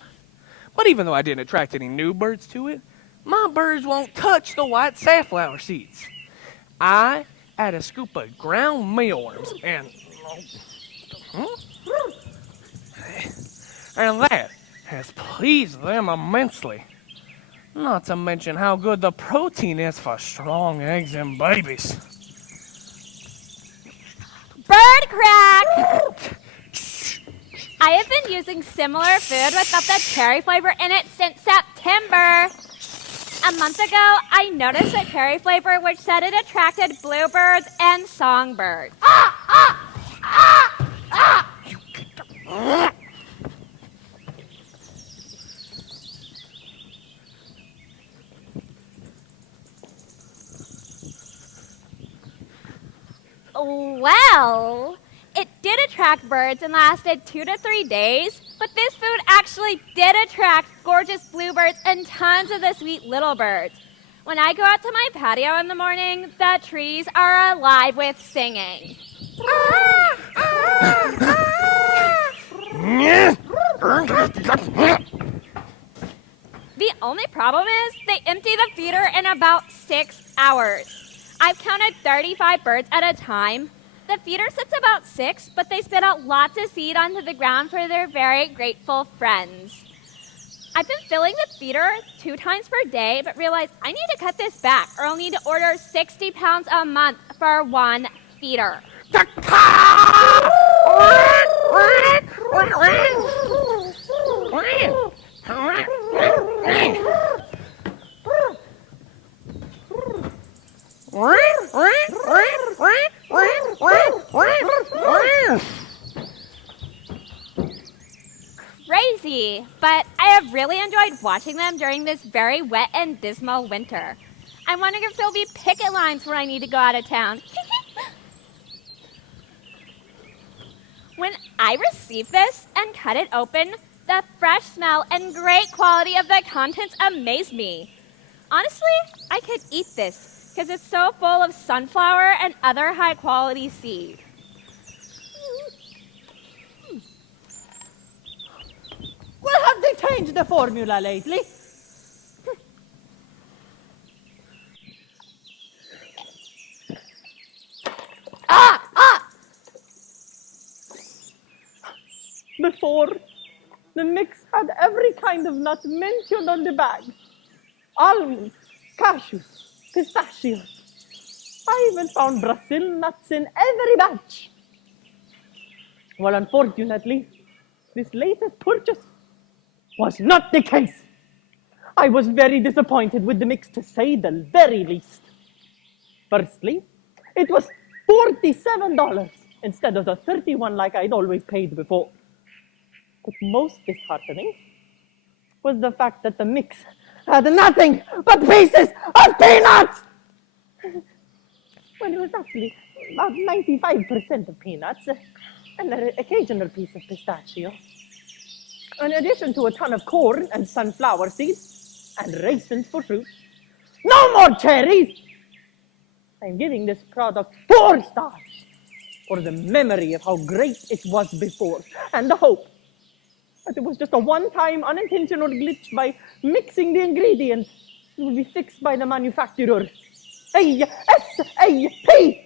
But even though I didn't attract any new birds to it, my birds won't touch the white safflower seeds. I add a scoop of ground mealworms and that has pleased them immensely. Not to mention how good the protein is for strong eggs and babies. Bird crack! I have been using similar food without the cherry flavor in it since September. A month ago, I noticed a cherry flavor which said it attracted bluebirds and songbirds. Well, it did attract birds and lasted 2 to 3 days, but this food actually did attract gorgeous bluebirds and tons of the sweet little birds. When I go out to my patio in the morning, the trees are alive with singing. The only problem is they empty the feeder in about 6 hours. I've counted 35 birds at a time. The feeder sits about 6, but they spit out lots of seed onto the ground for their very grateful friends. I've been filling the feeder 2 times per day, but realized I need to cut this back, or I'll need to order 60 pounds a month for 1 feeder. Crazy, but I have really enjoyed watching them during this very wet and dismal winter. I'm wondering if there'll be picket lines when I need to go out of town. When I received this and cut it open, the fresh smell and great quality of the contents amazed me. Honestly, I could eat this because it's so full of sunflower and other high-quality seed. Well, have they changed the formula lately? The mix had every kind of nut mentioned on the bag. Almonds, cashews, pistachios. I even found Brazil nuts in every batch. Well, unfortunately, this latest purchase was not the case. I was very disappointed with the mix, to say the very least. Firstly, it was $47 instead of the $31 like I'd always paid before. But most disheartening was the fact that the mix had nothing but pieces of peanuts! Well, it was actually about 95% of peanuts and an occasional piece of pistachio. In addition to a ton of corn and sunflower seeds and raisins for fruit. No more cherries! I'm giving this product 4 stars for the memory of how great it was before and the hope that it was just a one-time unintentional glitch by mixing the ingredients. It will be fixed by the manufacturer. ASAP!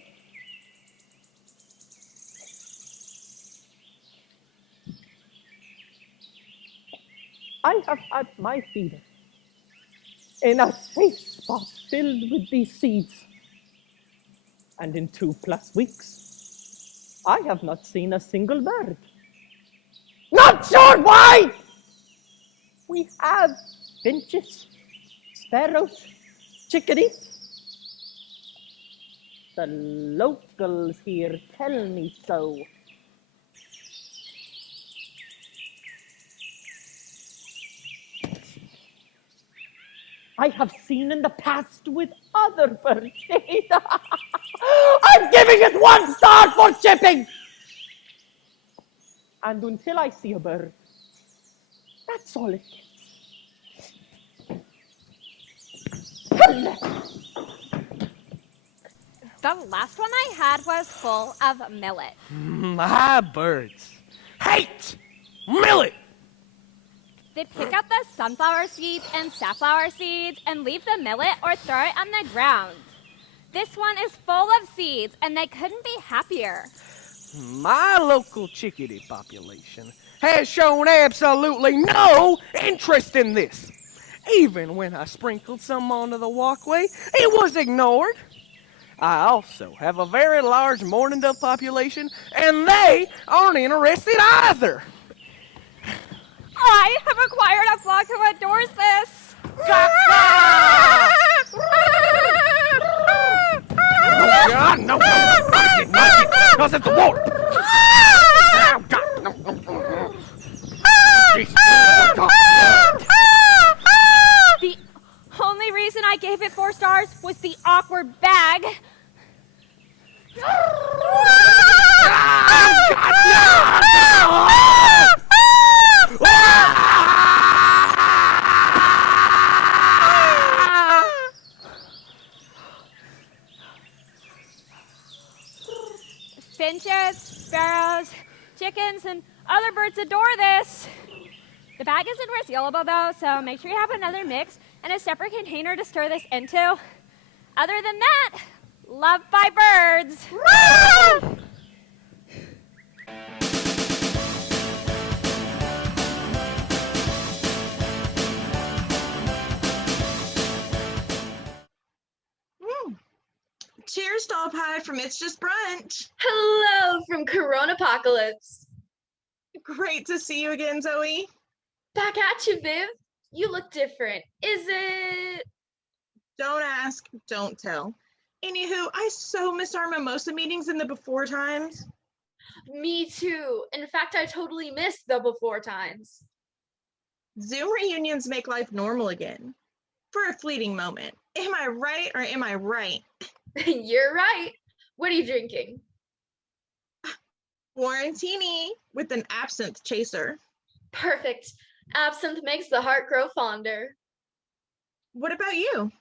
I have had my feeding in a safe spot filled with these seeds. And in 2+ weeks, I have not seen a single bird. Not sure why! We have finches, sparrows, chickadees. The locals here tell me so. I have seen in the past with other birds. I'm giving it 1 star for chipping! And until I see a bird, that's all it gets. The last one I had was full of millet. Birds. Hate millet! They pick up the sunflower seeds and safflower seeds and leave the millet or throw it on the ground. This one is full of seeds, and they couldn't be happier. My local chickadee population has shown absolutely no interest in this. Even when I sprinkled some onto the walkway, it was ignored. I also have a very large mourning dove population, and they aren't interested either. I have acquired a flock who adores this. Oh, God, no. Not it. Because it's the water. Oh, God, no. Jesus. The only reason I gave it 4 stars was the awkward bag. Finches, sparrows, chickens, and other birds adore this. The bag isn't resealable though, so make sure you have another mix and a separate container to store this into. Other than that, loved by birds. Cheers, doll pie from It's Just Brunch. Hello from Corona Apocalypse. Great to see you again, Zoe. Back at you, Viv. You look different. Is it? Don't ask, don't tell. Anywho, I so miss our mimosa meetings in the before times. Me too. In fact, I totally missed the before times. Zoom reunions make life normal again. For a fleeting moment. Am I right or am I right? You're right. What are you drinking? Warrantini with an absinthe chaser. Perfect. Absinthe makes the heart grow fonder. What about you?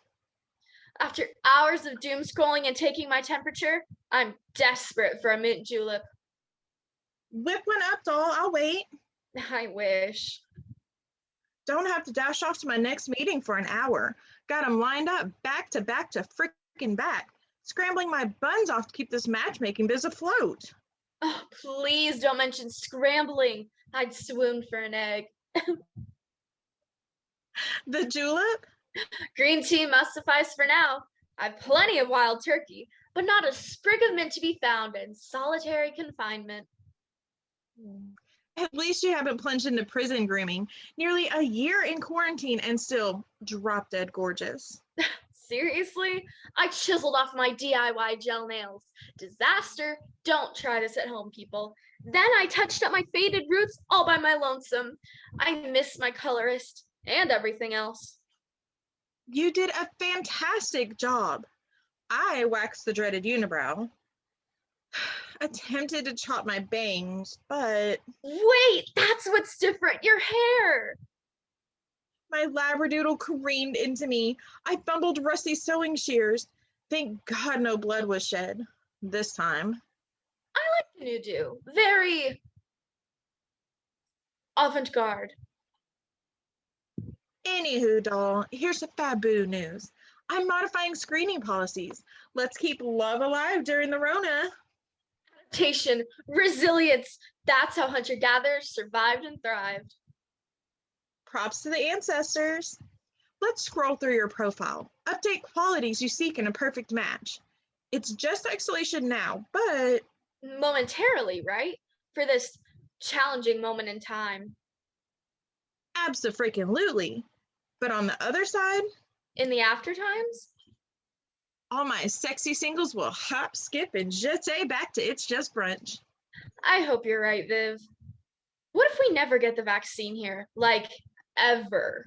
After hours of doom scrolling and taking my temperature, I'm desperate for a mint julep. Whip one up, doll. I'll wait. I wish. Don't have to dash off to my next meeting for an hour. Got them lined up back to frickin' back. Scrambling my buns off to keep this matchmaking biz afloat. Oh, please don't mention scrambling. I'd swoon for an egg. The julep? Green tea must suffice for now. I've plenty of wild turkey, but not a sprig of mint to be found in solitary confinement. At least you haven't plunged into prison grooming. Nearly a year in quarantine and still drop dead gorgeous. Seriously? I chiseled off my DIY gel nails. Disaster. Don't try this at home, people. Then I touched up my faded roots all by my lonesome. I miss my colorist and everything else. You did a fantastic job. I waxed the dreaded unibrow. Attempted to chop my bangs, but... Wait, that's what's different. Your hair. My labradoodle careened into me. I fumbled rusty sewing shears. Thank God no blood was shed. This time. I like the new do. Very avant-garde. Anywho, doll, here's the Fabu news. I'm modifying screening policies. Let's keep love alive during the Rona. Adaptation, resilience. That's how hunter-gatherers survived and thrived. Props to the ancestors. Let's scroll through your profile. Update qualities you seek in a perfect match. It's just isolation now, but... Momentarily, right? For this challenging moment in time. Abso-freaking-lutely. But on the other side... In the after times? All my sexy singles will hop, skip, and jete back to It's Just Brunch. I hope you're right, Viv. What if we never get the vaccine here? Like, ever?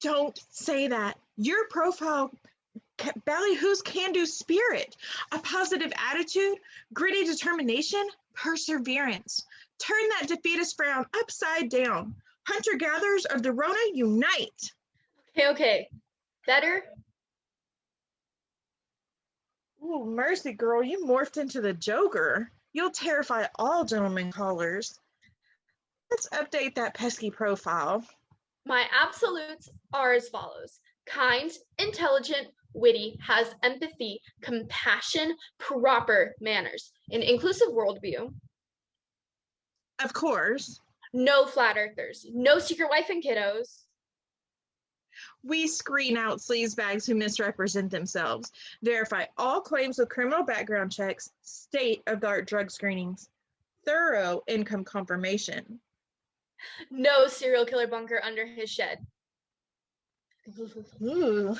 Don't say that. Your profile ballyhoos can-do spirit, a positive attitude, gritty determination, perseverance. Turn that defeatist frown upside down. Hunter-gatherers of the Rona, unite. Okay. Better? Ooh, mercy, girl, you morphed into the Joker. You'll terrify all gentlemen callers. Let's update that pesky profile. My absolutes are as follows. Kind, intelligent, witty, has empathy, compassion, proper manners, an inclusive worldview. Of course. No flat earthers, no secret wife and kiddos. We screen out sleazebags who misrepresent themselves, verify all claims with criminal background checks, state-of-the-art drug screenings, thorough income confirmation. No serial killer bunker under his shed. Ooh.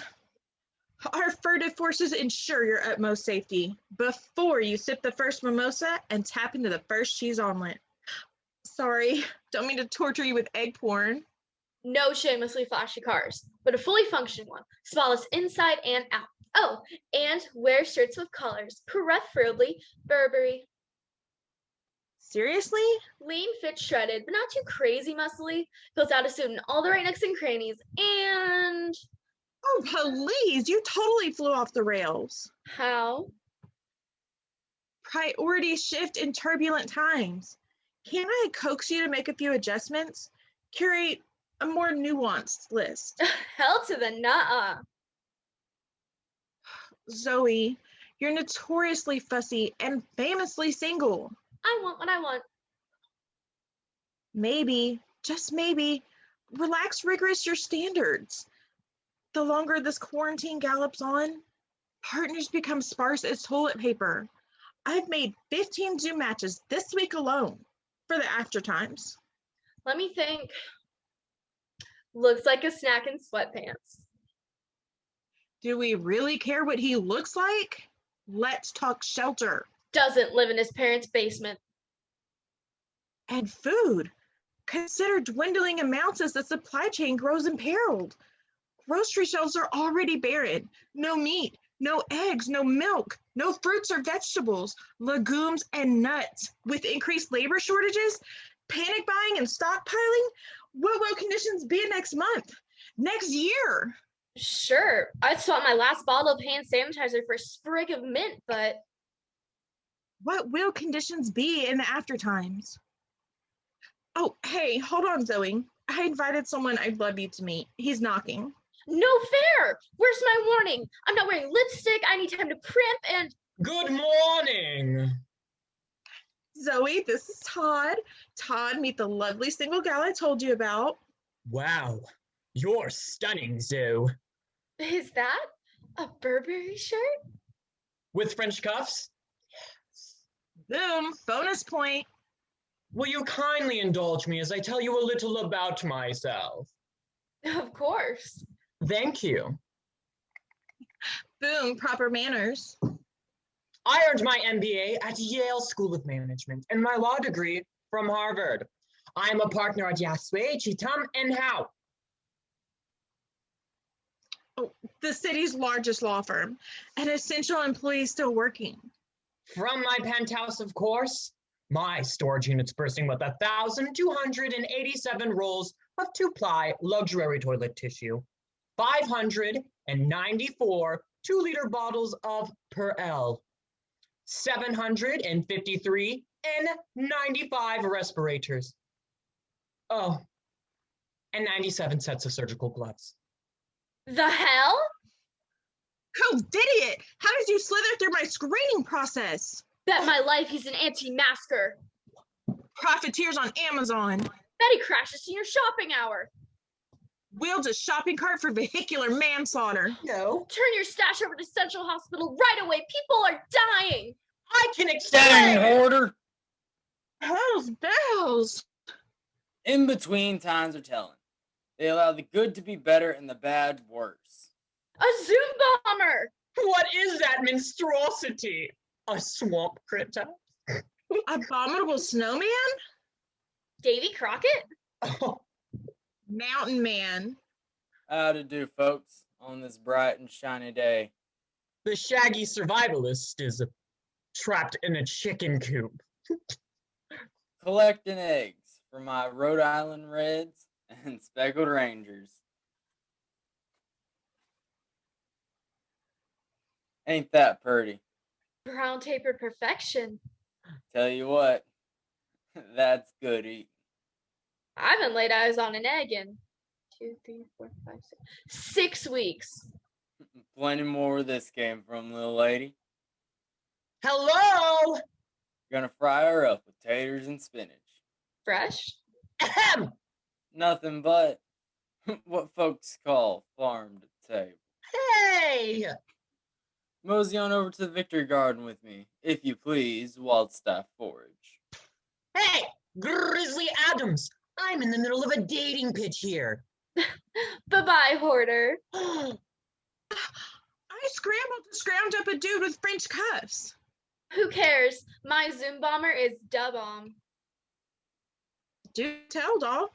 Our furtive forces ensure your utmost safety before you sip the first mimosa and tap into the first cheese omelet. Sorry, don't mean to torture you with egg porn. No shamelessly flashy cars, but a fully functioning one. Smallest inside and out. Oh, and wear shirts with collars, preferably Burberry. Seriously? Lean, fit, shredded, but not too crazy muscly. Fills out a suit in all the right nooks and crannies, and... Oh, please, you totally flew off the rails. How? Priorities shift in turbulent times. Can I coax you to make a few adjustments? Curate a more nuanced list. Hell to the nuh-uh. Zoe, you're notoriously fussy and famously single. I want what I want. Maybe, just maybe, relax rigorous your standards. The longer this quarantine gallops on, partners become sparse as toilet paper. I've made 15 Zoom matches this week alone for the after times. Let me think. Looks like a snack in sweatpants. Do we really care what he looks like? Let's talk shelter. Doesn't live in his parents' basement. And food. Consider dwindling amounts as the supply chain grows imperiled. Grocery shelves are already barren. No meat, no eggs, no milk, no fruits or vegetables, legumes and nuts. With increased labor shortages, panic buying and stockpiling, what will conditions be next month? Next year? Sure, I'd swap my last bottle of hand sanitizer for a sprig of mint, but... What will conditions be in the after times? Oh, hey, hold on, Zoe. I invited someone I'd love you to meet. He's knocking. No fair! Where's my warning? I'm not wearing lipstick, I need time to primp, and... Good morning! Zoe, this is Todd. Todd, meet the lovely single gal I told you about. Wow, you're stunning, Zoe. Is that a Burberry shirt? With French cuffs? Boom, bonus point. Will you kindly indulge me as I tell you a little about myself? Of course. Thank you. Boom, proper manners. I earned my MBA at Yale School of Management and my law degree from Harvard. I am a partner at Yasue, Chitam, and How. Oh, the city's largest law firm, an essential employee still working. From my penthouse, of course. My storage unit's bursting with 1,287 rolls of 2-ply luxury toilet tissue, 594 2-liter bottles of Perel, 753 N95 respirators. Oh, and 97 sets of surgical gloves. The hell? Who did it? How did you slither through my screening process? Bet my life he's an anti-masker. Profiteers on Amazon. Bet he crashes in your shopping hour. Wields a shopping cart for vehicular manslaughter. No. Turn your stash over to Central Hospital right away. People are dying. I can Dang, explain. hoarder! Hell's bells. In between times are telling. They allow the good to be better and the bad worse. A Zoom bomber. What is that monstrosity? A swamp critter? Abominable snowman? Davy Crockett? Oh, Mountain man. How to do, folks, on this bright and shiny day. the shaggy survivalist is trapped in a chicken coop. Collecting eggs for my Rhode Island Reds and Speckled Rangers. Ain't that pretty? Brown tapered perfection. Tell you what, that's good eating. I haven't laid eyes on an egg in 2, 3, 4, 5, 6 weeks. Plenty more where this came from, little lady. Hello? Gonna fry her up with taters and spinach. Fresh? Ahem. Nothing but what folks call farm to table. Hey! Mosey on over to the Victory Garden with me, if you please, whilst I forage. Hey! Grizzly Adams! I'm in the middle of a dating pitch here. Bye-bye, hoarder. I scrambled to scrounge up a dude with French cuffs. Who cares? My Zoom bomber is da-bomb. Do tell, doll.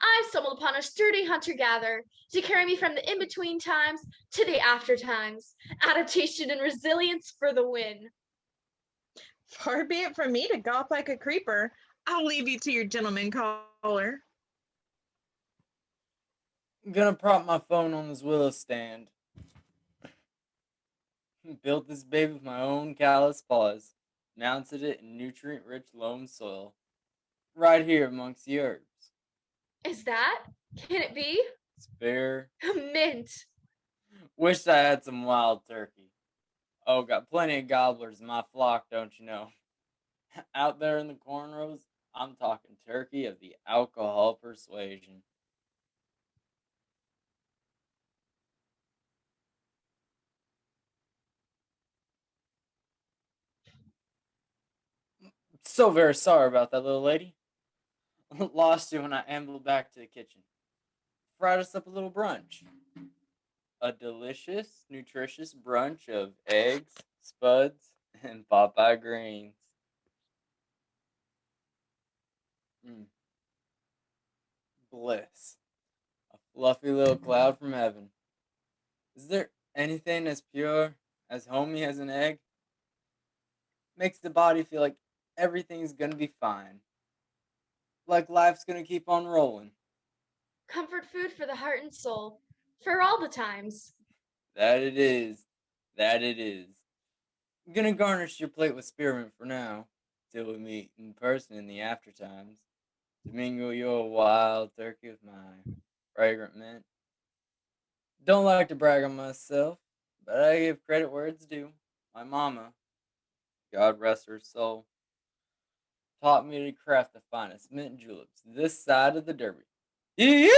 I stumbled upon a sturdy hunter-gatherer to carry me from the in-between times to the after times. Adaptation and resilience for the win. Far be it from me to gawp like a creeper. I'll leave you to your gentleman caller. I'm gonna prop my phone on this willow stand. Built this baby with my own callous paws. Mounted it in nutrient-rich loam soil. Right here amongst the herbs. Is that? Can it be? Spare. Mint. Wish I had some wild turkey. Oh, got plenty of gobblers in my flock, don't you know? Out there in the corn rows, I'm talking turkey of the alcohol persuasion. So very sorry about that, little lady. Lost you when I ambled back to the kitchen. Fried us up a little brunch. A delicious, nutritious brunch of eggs, spuds, and Popeye greens. Bliss. A fluffy little cloud from heaven. Is there anything as pure, as homey as an egg? Makes the body feel like everything's gonna be fine. Like life's gonna keep on rolling. Comfort food for the heart and soul. For all the times. That it is. That it is. I'm gonna garnish your plate with spearmint for now, till we meet in person in the after times. To mingle your wild turkey with my fragrant mint. Don't like to brag on myself, but I give credit where it's due. My mama, God rest her soul, taught me to craft the finest mint juleps this side of the Derby. Yee!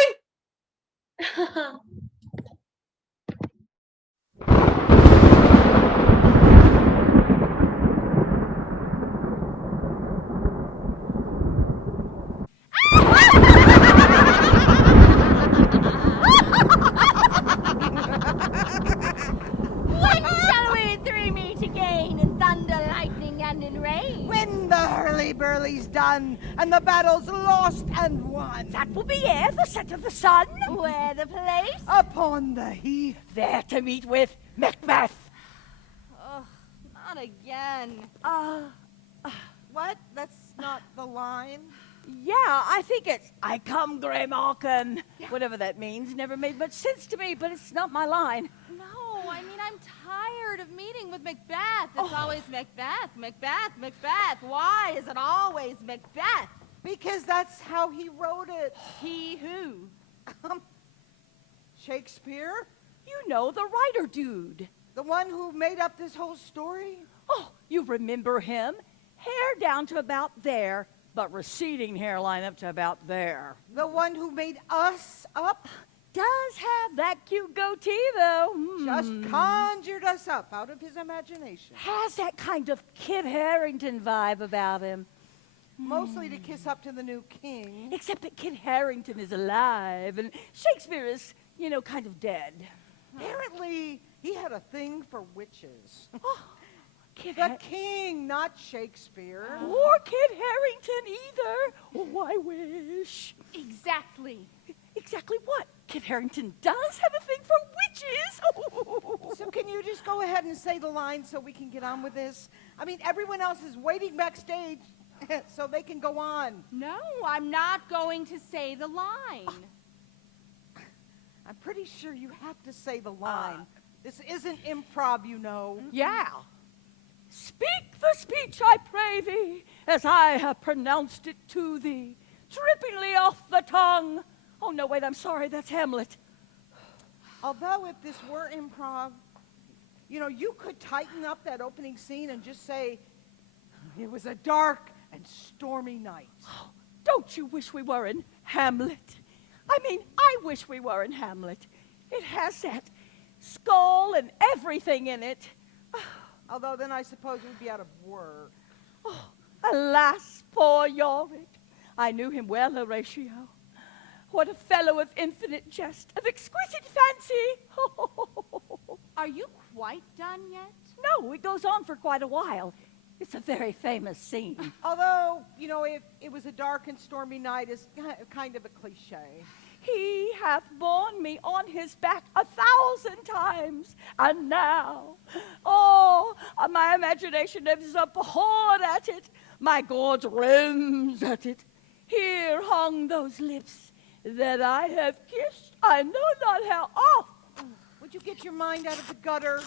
When shall we three meet again in thunder, lightning, and in rain? When the hurly-burly's done and the battle's lost and won. That will be ere the set of the sun. Where the place? Upon the heath. There to meet with Macbeth. Ugh, not again. What? That's not the line? Yeah, I think it's I come, Grey Malkin. Whatever that means. Never made much sense to me, but it's not my line. No, I mean, I'm tired of meeting with Macbeth. It's always Macbeth, Macbeth, Macbeth. Why is it always Macbeth? Because that's how he wrote it. He who? Shakespeare? You know, the writer dude. The one who made up this whole story? Oh, you remember him? Hair down to about there, but receding hairline up to about there. The one who made us up? Does have that cute goatee, though. Just conjured us up out of his imagination. Has that kind of Kit Harington vibe about him. Mostly to kiss up to the new king. Except that Kit Harington is alive, and Shakespeare is, you know, kind of dead. Apparently, he had a thing for witches. Kit The king, not Shakespeare. Or Kit Harington either. Oh, I wish. Exactly. Exactly what? Kit Harington does have a thing for witches. So can you just go ahead and say the line so we can get on with this? I mean, everyone else is waiting backstage so they can go on. No, I'm not going to say the line. I'm pretty sure you have to say the line. This isn't improv, you know. Yeah. Speak the speech, I pray thee, as I have pronounced it to thee, trippingly off the tongue. Oh, no, wait, I'm sorry, that's Hamlet. Although if this were improv, you know, you could tighten up that opening scene and just say, it was a dark and stormy night. Don't you wish we were in Hamlet? I mean, I wish we were in Hamlet. It has that skull and everything in it. Although then I suppose it would be out of work. Oh, alas, poor Yorick. I knew him well, Horatio. What a fellow of infinite jest, of exquisite fancy. Are you quite done yet? No, it goes on for quite a while. It's a very famous scene. Although, you know, if it was a dark and stormy night is kind of a cliche. He hath borne me on his back 1,000 times, and now, oh, my imagination is abhorred at it. My gorge rends at it. Here hung those lips that I have kissed, I know not how oft. Would you get your mind out of the gutter?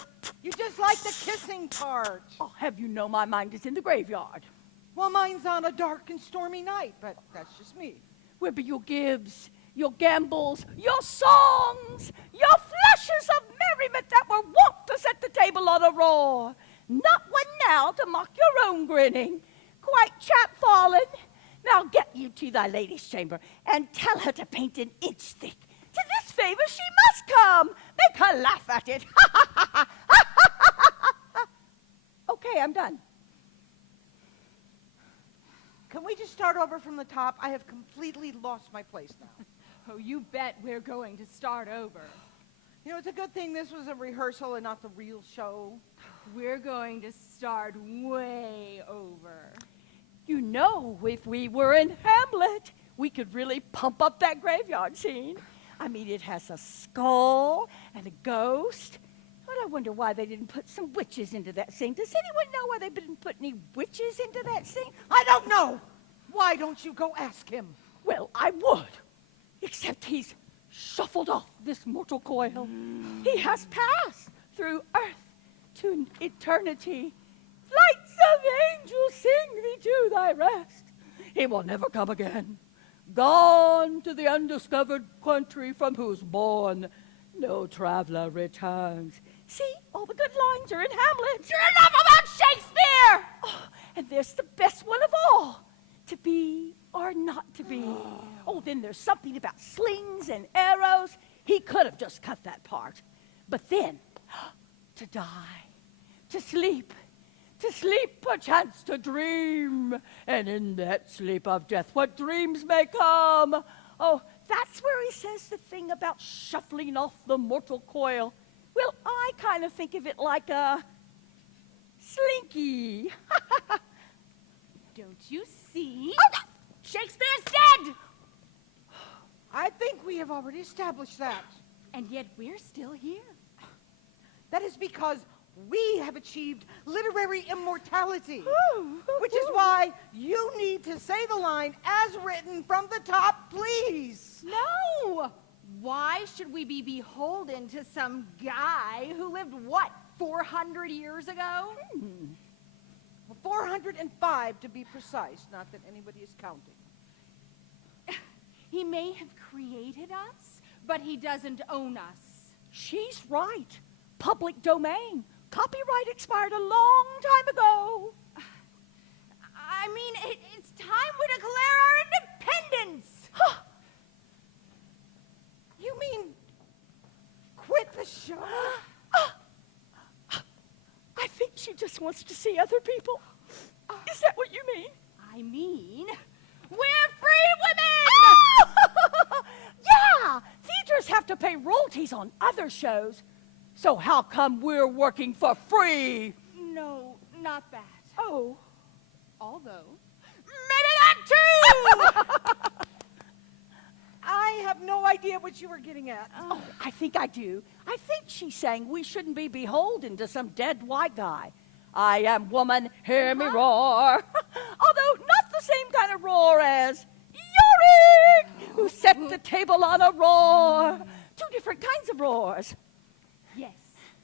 You just like the kissing part. Oh, have you know my mind is in the graveyard? Well, mine's on a dark and stormy night, but that's just me. Where be your gibs, your gambols, your songs, your flashes of merriment that were wont to set the table on a roar? Not one now to mock your own grinning. Quite chapfallen. Now get you to thy lady's chamber and tell her to paint an inch thick. To this favor she must come. Make her laugh at it. Okay, I'm done. Can we just start over from the top? I have completely lost my place now. Oh, you bet we're going to start over. You know, it's a good thing this was a rehearsal and not the real show. We're going to start way over. You know, if we were in Hamlet, we could really pump up that graveyard scene. I mean, it has a skull and a ghost. But I wonder why they didn't put some witches into that scene. Does anyone know why they didn't put any witches into that scene? I don't know. Why don't you go ask him? Well, I would. Except he's shuffled off this mortal coil. He has passed through earth to eternity. Flights of angels sing thee to thy rest. He will never come again. Gone to the undiscovered country from whose bourne no traveler returns. See, all the good lines are in Hamlet. You're enough about Shakespeare! Oh, and there's the best one of all. to be or not to be. Oh, then there's something about slings and arrows. He could have just cut that part. But then, to die, to sleep, perchance to dream. And in that sleep of death, what dreams may come. Oh, that's where he says the thing about shuffling off the mortal coil. Well, I kind of think of it like a slinky. Don't you see? Oh, Shakespeare's dead! I think we have already established that. And yet we're still here. That is because we have achieved literary immortality. Which is why you need to say the line as written from the top, please. No! Why should we be beholden to some guy who lived, what, 400 years ago? 405 to be precise, not that anybody is counting. He may have created us, but he doesn't own us. She's right. Public domain. Copyright expired a long time ago. I mean, it's time we declare our independence. You mean quit the show? I think she just wants to see other people. Is that what you mean? I mean, we're free women! Yeah! Theaters have to pay royalties on other shows. So how come we're working for free? No, not that. Oh. Although, maybe that too! I have no idea what you were getting at. Oh, I think I do. I think she's saying we shouldn't be beholden to some dead white guy. I am woman, hear me roar. Although not the same kind of roar as Yorick, who set the table on a roar. Two different kinds of roars. Yes,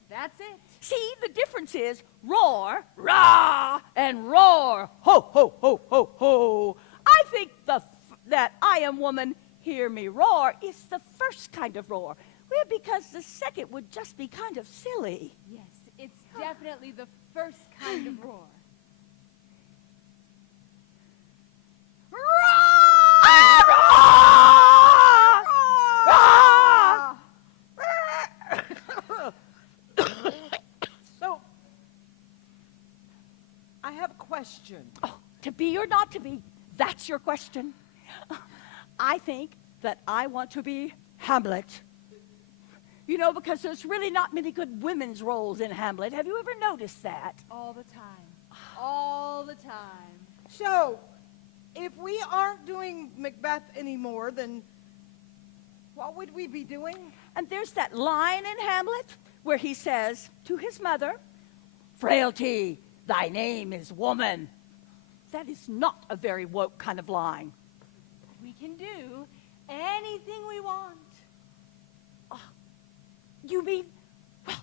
that's it. See, the difference is roar, rah, and roar, ho, ho, ho, ho, ho. I think that I am woman, hear me roar is the first kind of roar. Well, because the second would just be kind of silly. Yes, it's definitely the first kind of roar. So, I have a question. Oh, to be or not to be, that's your question. I think that I want to be Hamlet. You know, because there's really not many good women's roles in Hamlet. Have you ever noticed that? All the time. All the time. So, if we aren't doing Macbeth anymore, then what would we be doing? And there's that line in Hamlet where he says to his mother, "Frailty, thy name is woman." That is not a very woke kind of line. We can do anything we want. You mean, well,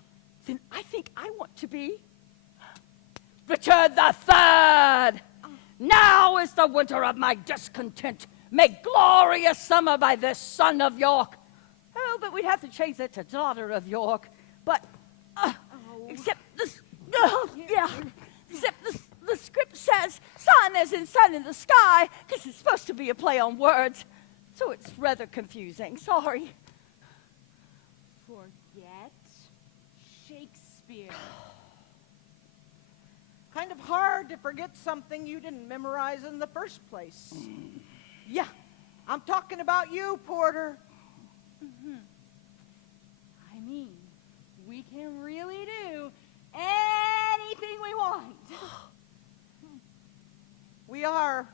then I think I want to be Richard the Third. Now is the winter of my discontent. Make glorious summer by this son of York. Oh, but we'd have to change that to daughter of York. But, except this, except the script says sun as in sun in the sky, because it's supposed to be a play on words. So it's rather confusing, sorry. Forget Shakespeare. Kind of hard to forget something you didn't memorize in the first place. Yeah, I'm talking about you, Porter. I mean, we can really do anything we want. We are,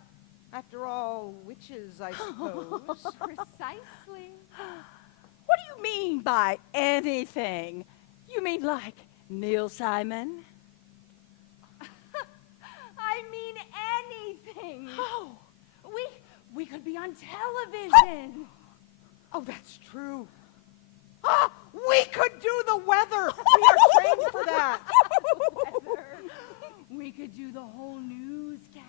after all, witches, I suppose. Precisely. What do you mean by anything? You mean like Neil Simon? I mean anything. Oh. We could be on television. Oh, that's true. We could do the weather. We are trained for that. We could do the whole newscast.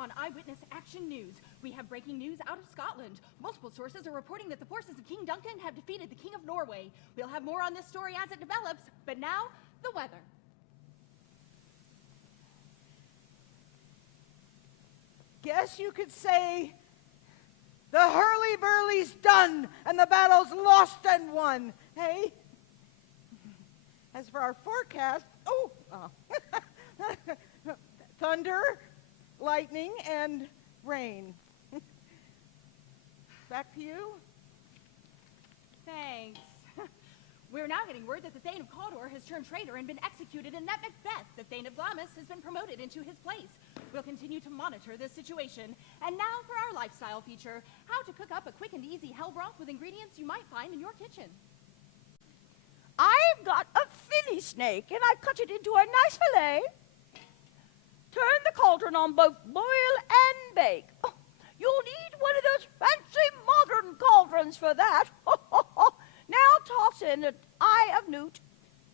on Eyewitness Action News. We have breaking news out of Scotland. Multiple sources are reporting that the forces of King Duncan have defeated the King of Norway. We'll have more on this story as it develops, but now, the weather. Guess you could say the hurly-burly's done and the battle's lost and won, hey? As for our forecast, thunder, lightning, and rain. Back to you. Thanks. We're now getting word that the Thane of Cawdor has turned traitor and been executed, and that Macbeth, the Thane of Glamis, has been promoted into his place. We'll continue to monitor this situation. And now for our lifestyle feature, how to cook up a quick and easy hell broth with ingredients you might find in your kitchen. I've got a filly snake, and I cut it into a nice fillet. Turn the cauldron on both boil and bake. Oh, you'll need one of those fancy modern cauldrons for that. Now toss in an eye of newt,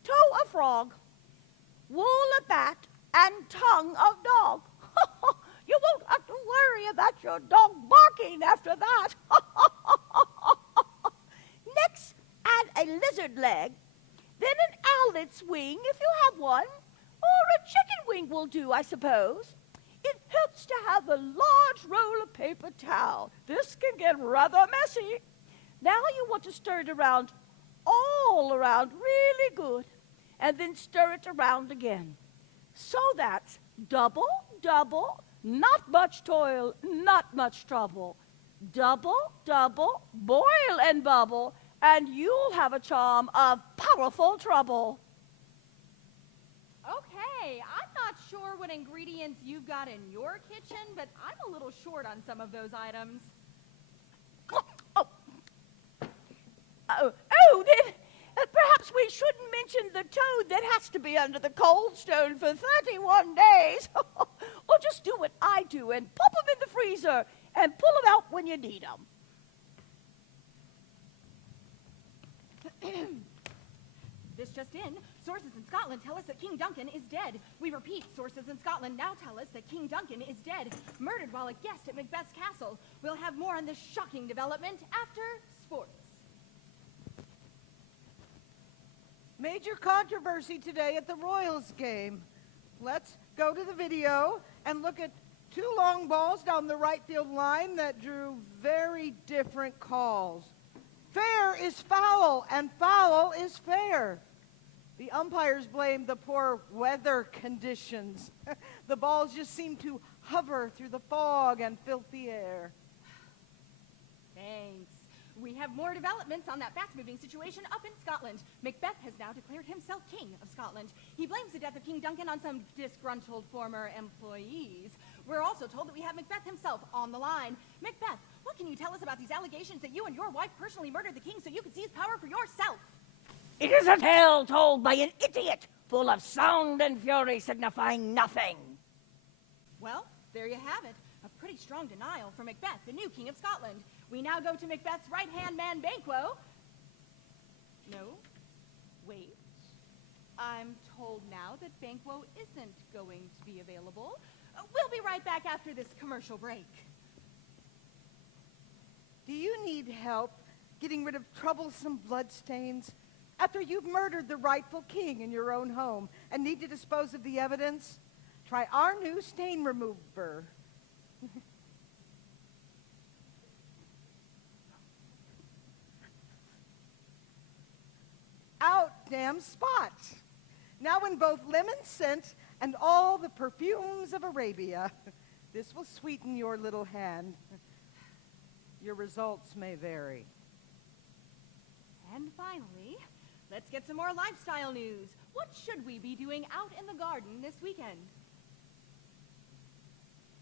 toe of frog, wool of bat, and tongue of dog. You won't have to worry about your dog barking after that. Next, add a lizard leg, then an owlet's wing if you have one, or a chicken wing will do, I suppose. It helps to have a large roll of paper towel. This can get rather messy. Now you want to stir it around, all around, really good, and then stir it around again. So that's double, double, not much toil, not much trouble. Double, double, boil and bubble, and you'll have a charm of powerful trouble. Okay, I'm not sure what ingredients you've got in your kitchen, but I'm a little short on some of those items. Then perhaps we shouldn't mention the toad that has to be under the cold stone for 31 days. Or just do what I do and pop them in the freezer and pull them out when you need them. This just in, sources in Scotland tell us that King Duncan is dead. We repeat, sources in Scotland now tell us that King Duncan is dead, murdered while a guest at Macbeth's castle. We'll have more on this shocking development after sports. Major controversy today at the Royals game. Let's go to the video and look at two long balls down the right field line that drew very different calls. Fair is foul, and foul is fair. The umpires blamed the poor weather conditions. The balls just seemed to hover through the fog and filthy air. Thanks. We have more developments on that fast-moving situation up in Scotland. Macbeth has now declared himself King of Scotland. He blames the death of King Duncan on some disgruntled former employees. We're also told that we have Macbeth himself on the line. Macbeth, what can you tell us about these allegations that you and your wife personally murdered the king so you could seize power for yourself? It is a tale told by an idiot, full of sound and fury signifying nothing. Well, there you have it. A pretty strong denial for Macbeth, the new King of Scotland. We now go to Macbeth's right-hand man, Banquo. No, wait. I'm told now that Banquo isn't going to be available. We'll be right back after this commercial break. Do you need help getting rid of troublesome bloodstains? After you've murdered the rightful king in your own home and need to dispose of the evidence, try our new stain remover. Out, damn spots. Now in both lemon scent and all the perfumes of Arabia. This will sweeten your little hand. Your results may vary. And finally, let's get some more lifestyle news. What should we be doing out in the garden this weekend?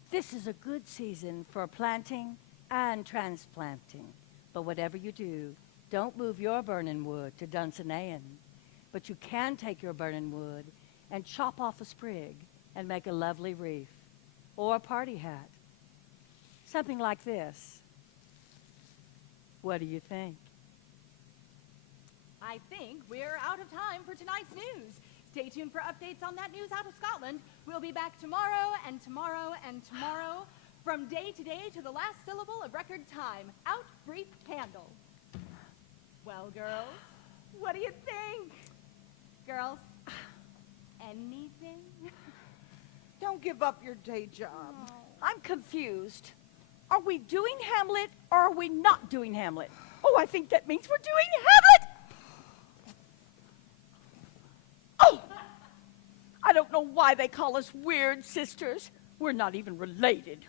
This is a good season for planting and transplanting. But whatever you do, don't move your burning wood to Dunsinane. But you can take your burning wood and chop off a sprig and make a lovely wreath or a party hat. Something like this. What do you think? I think we're out of time for tonight's news. Stay tuned for updates on that news out of Scotland. We'll be back tomorrow and tomorrow and tomorrow, from day to day to the last syllable of record time. Out, brief, candle. Well, girls, what do you think? Girls, anything? Don't give up your day job. I'm confused. Are we doing Hamlet or are we not doing Hamlet? Oh, I think that means we're doing Hamlet! Oh! I don't know why they call us weird sisters. We're not even related.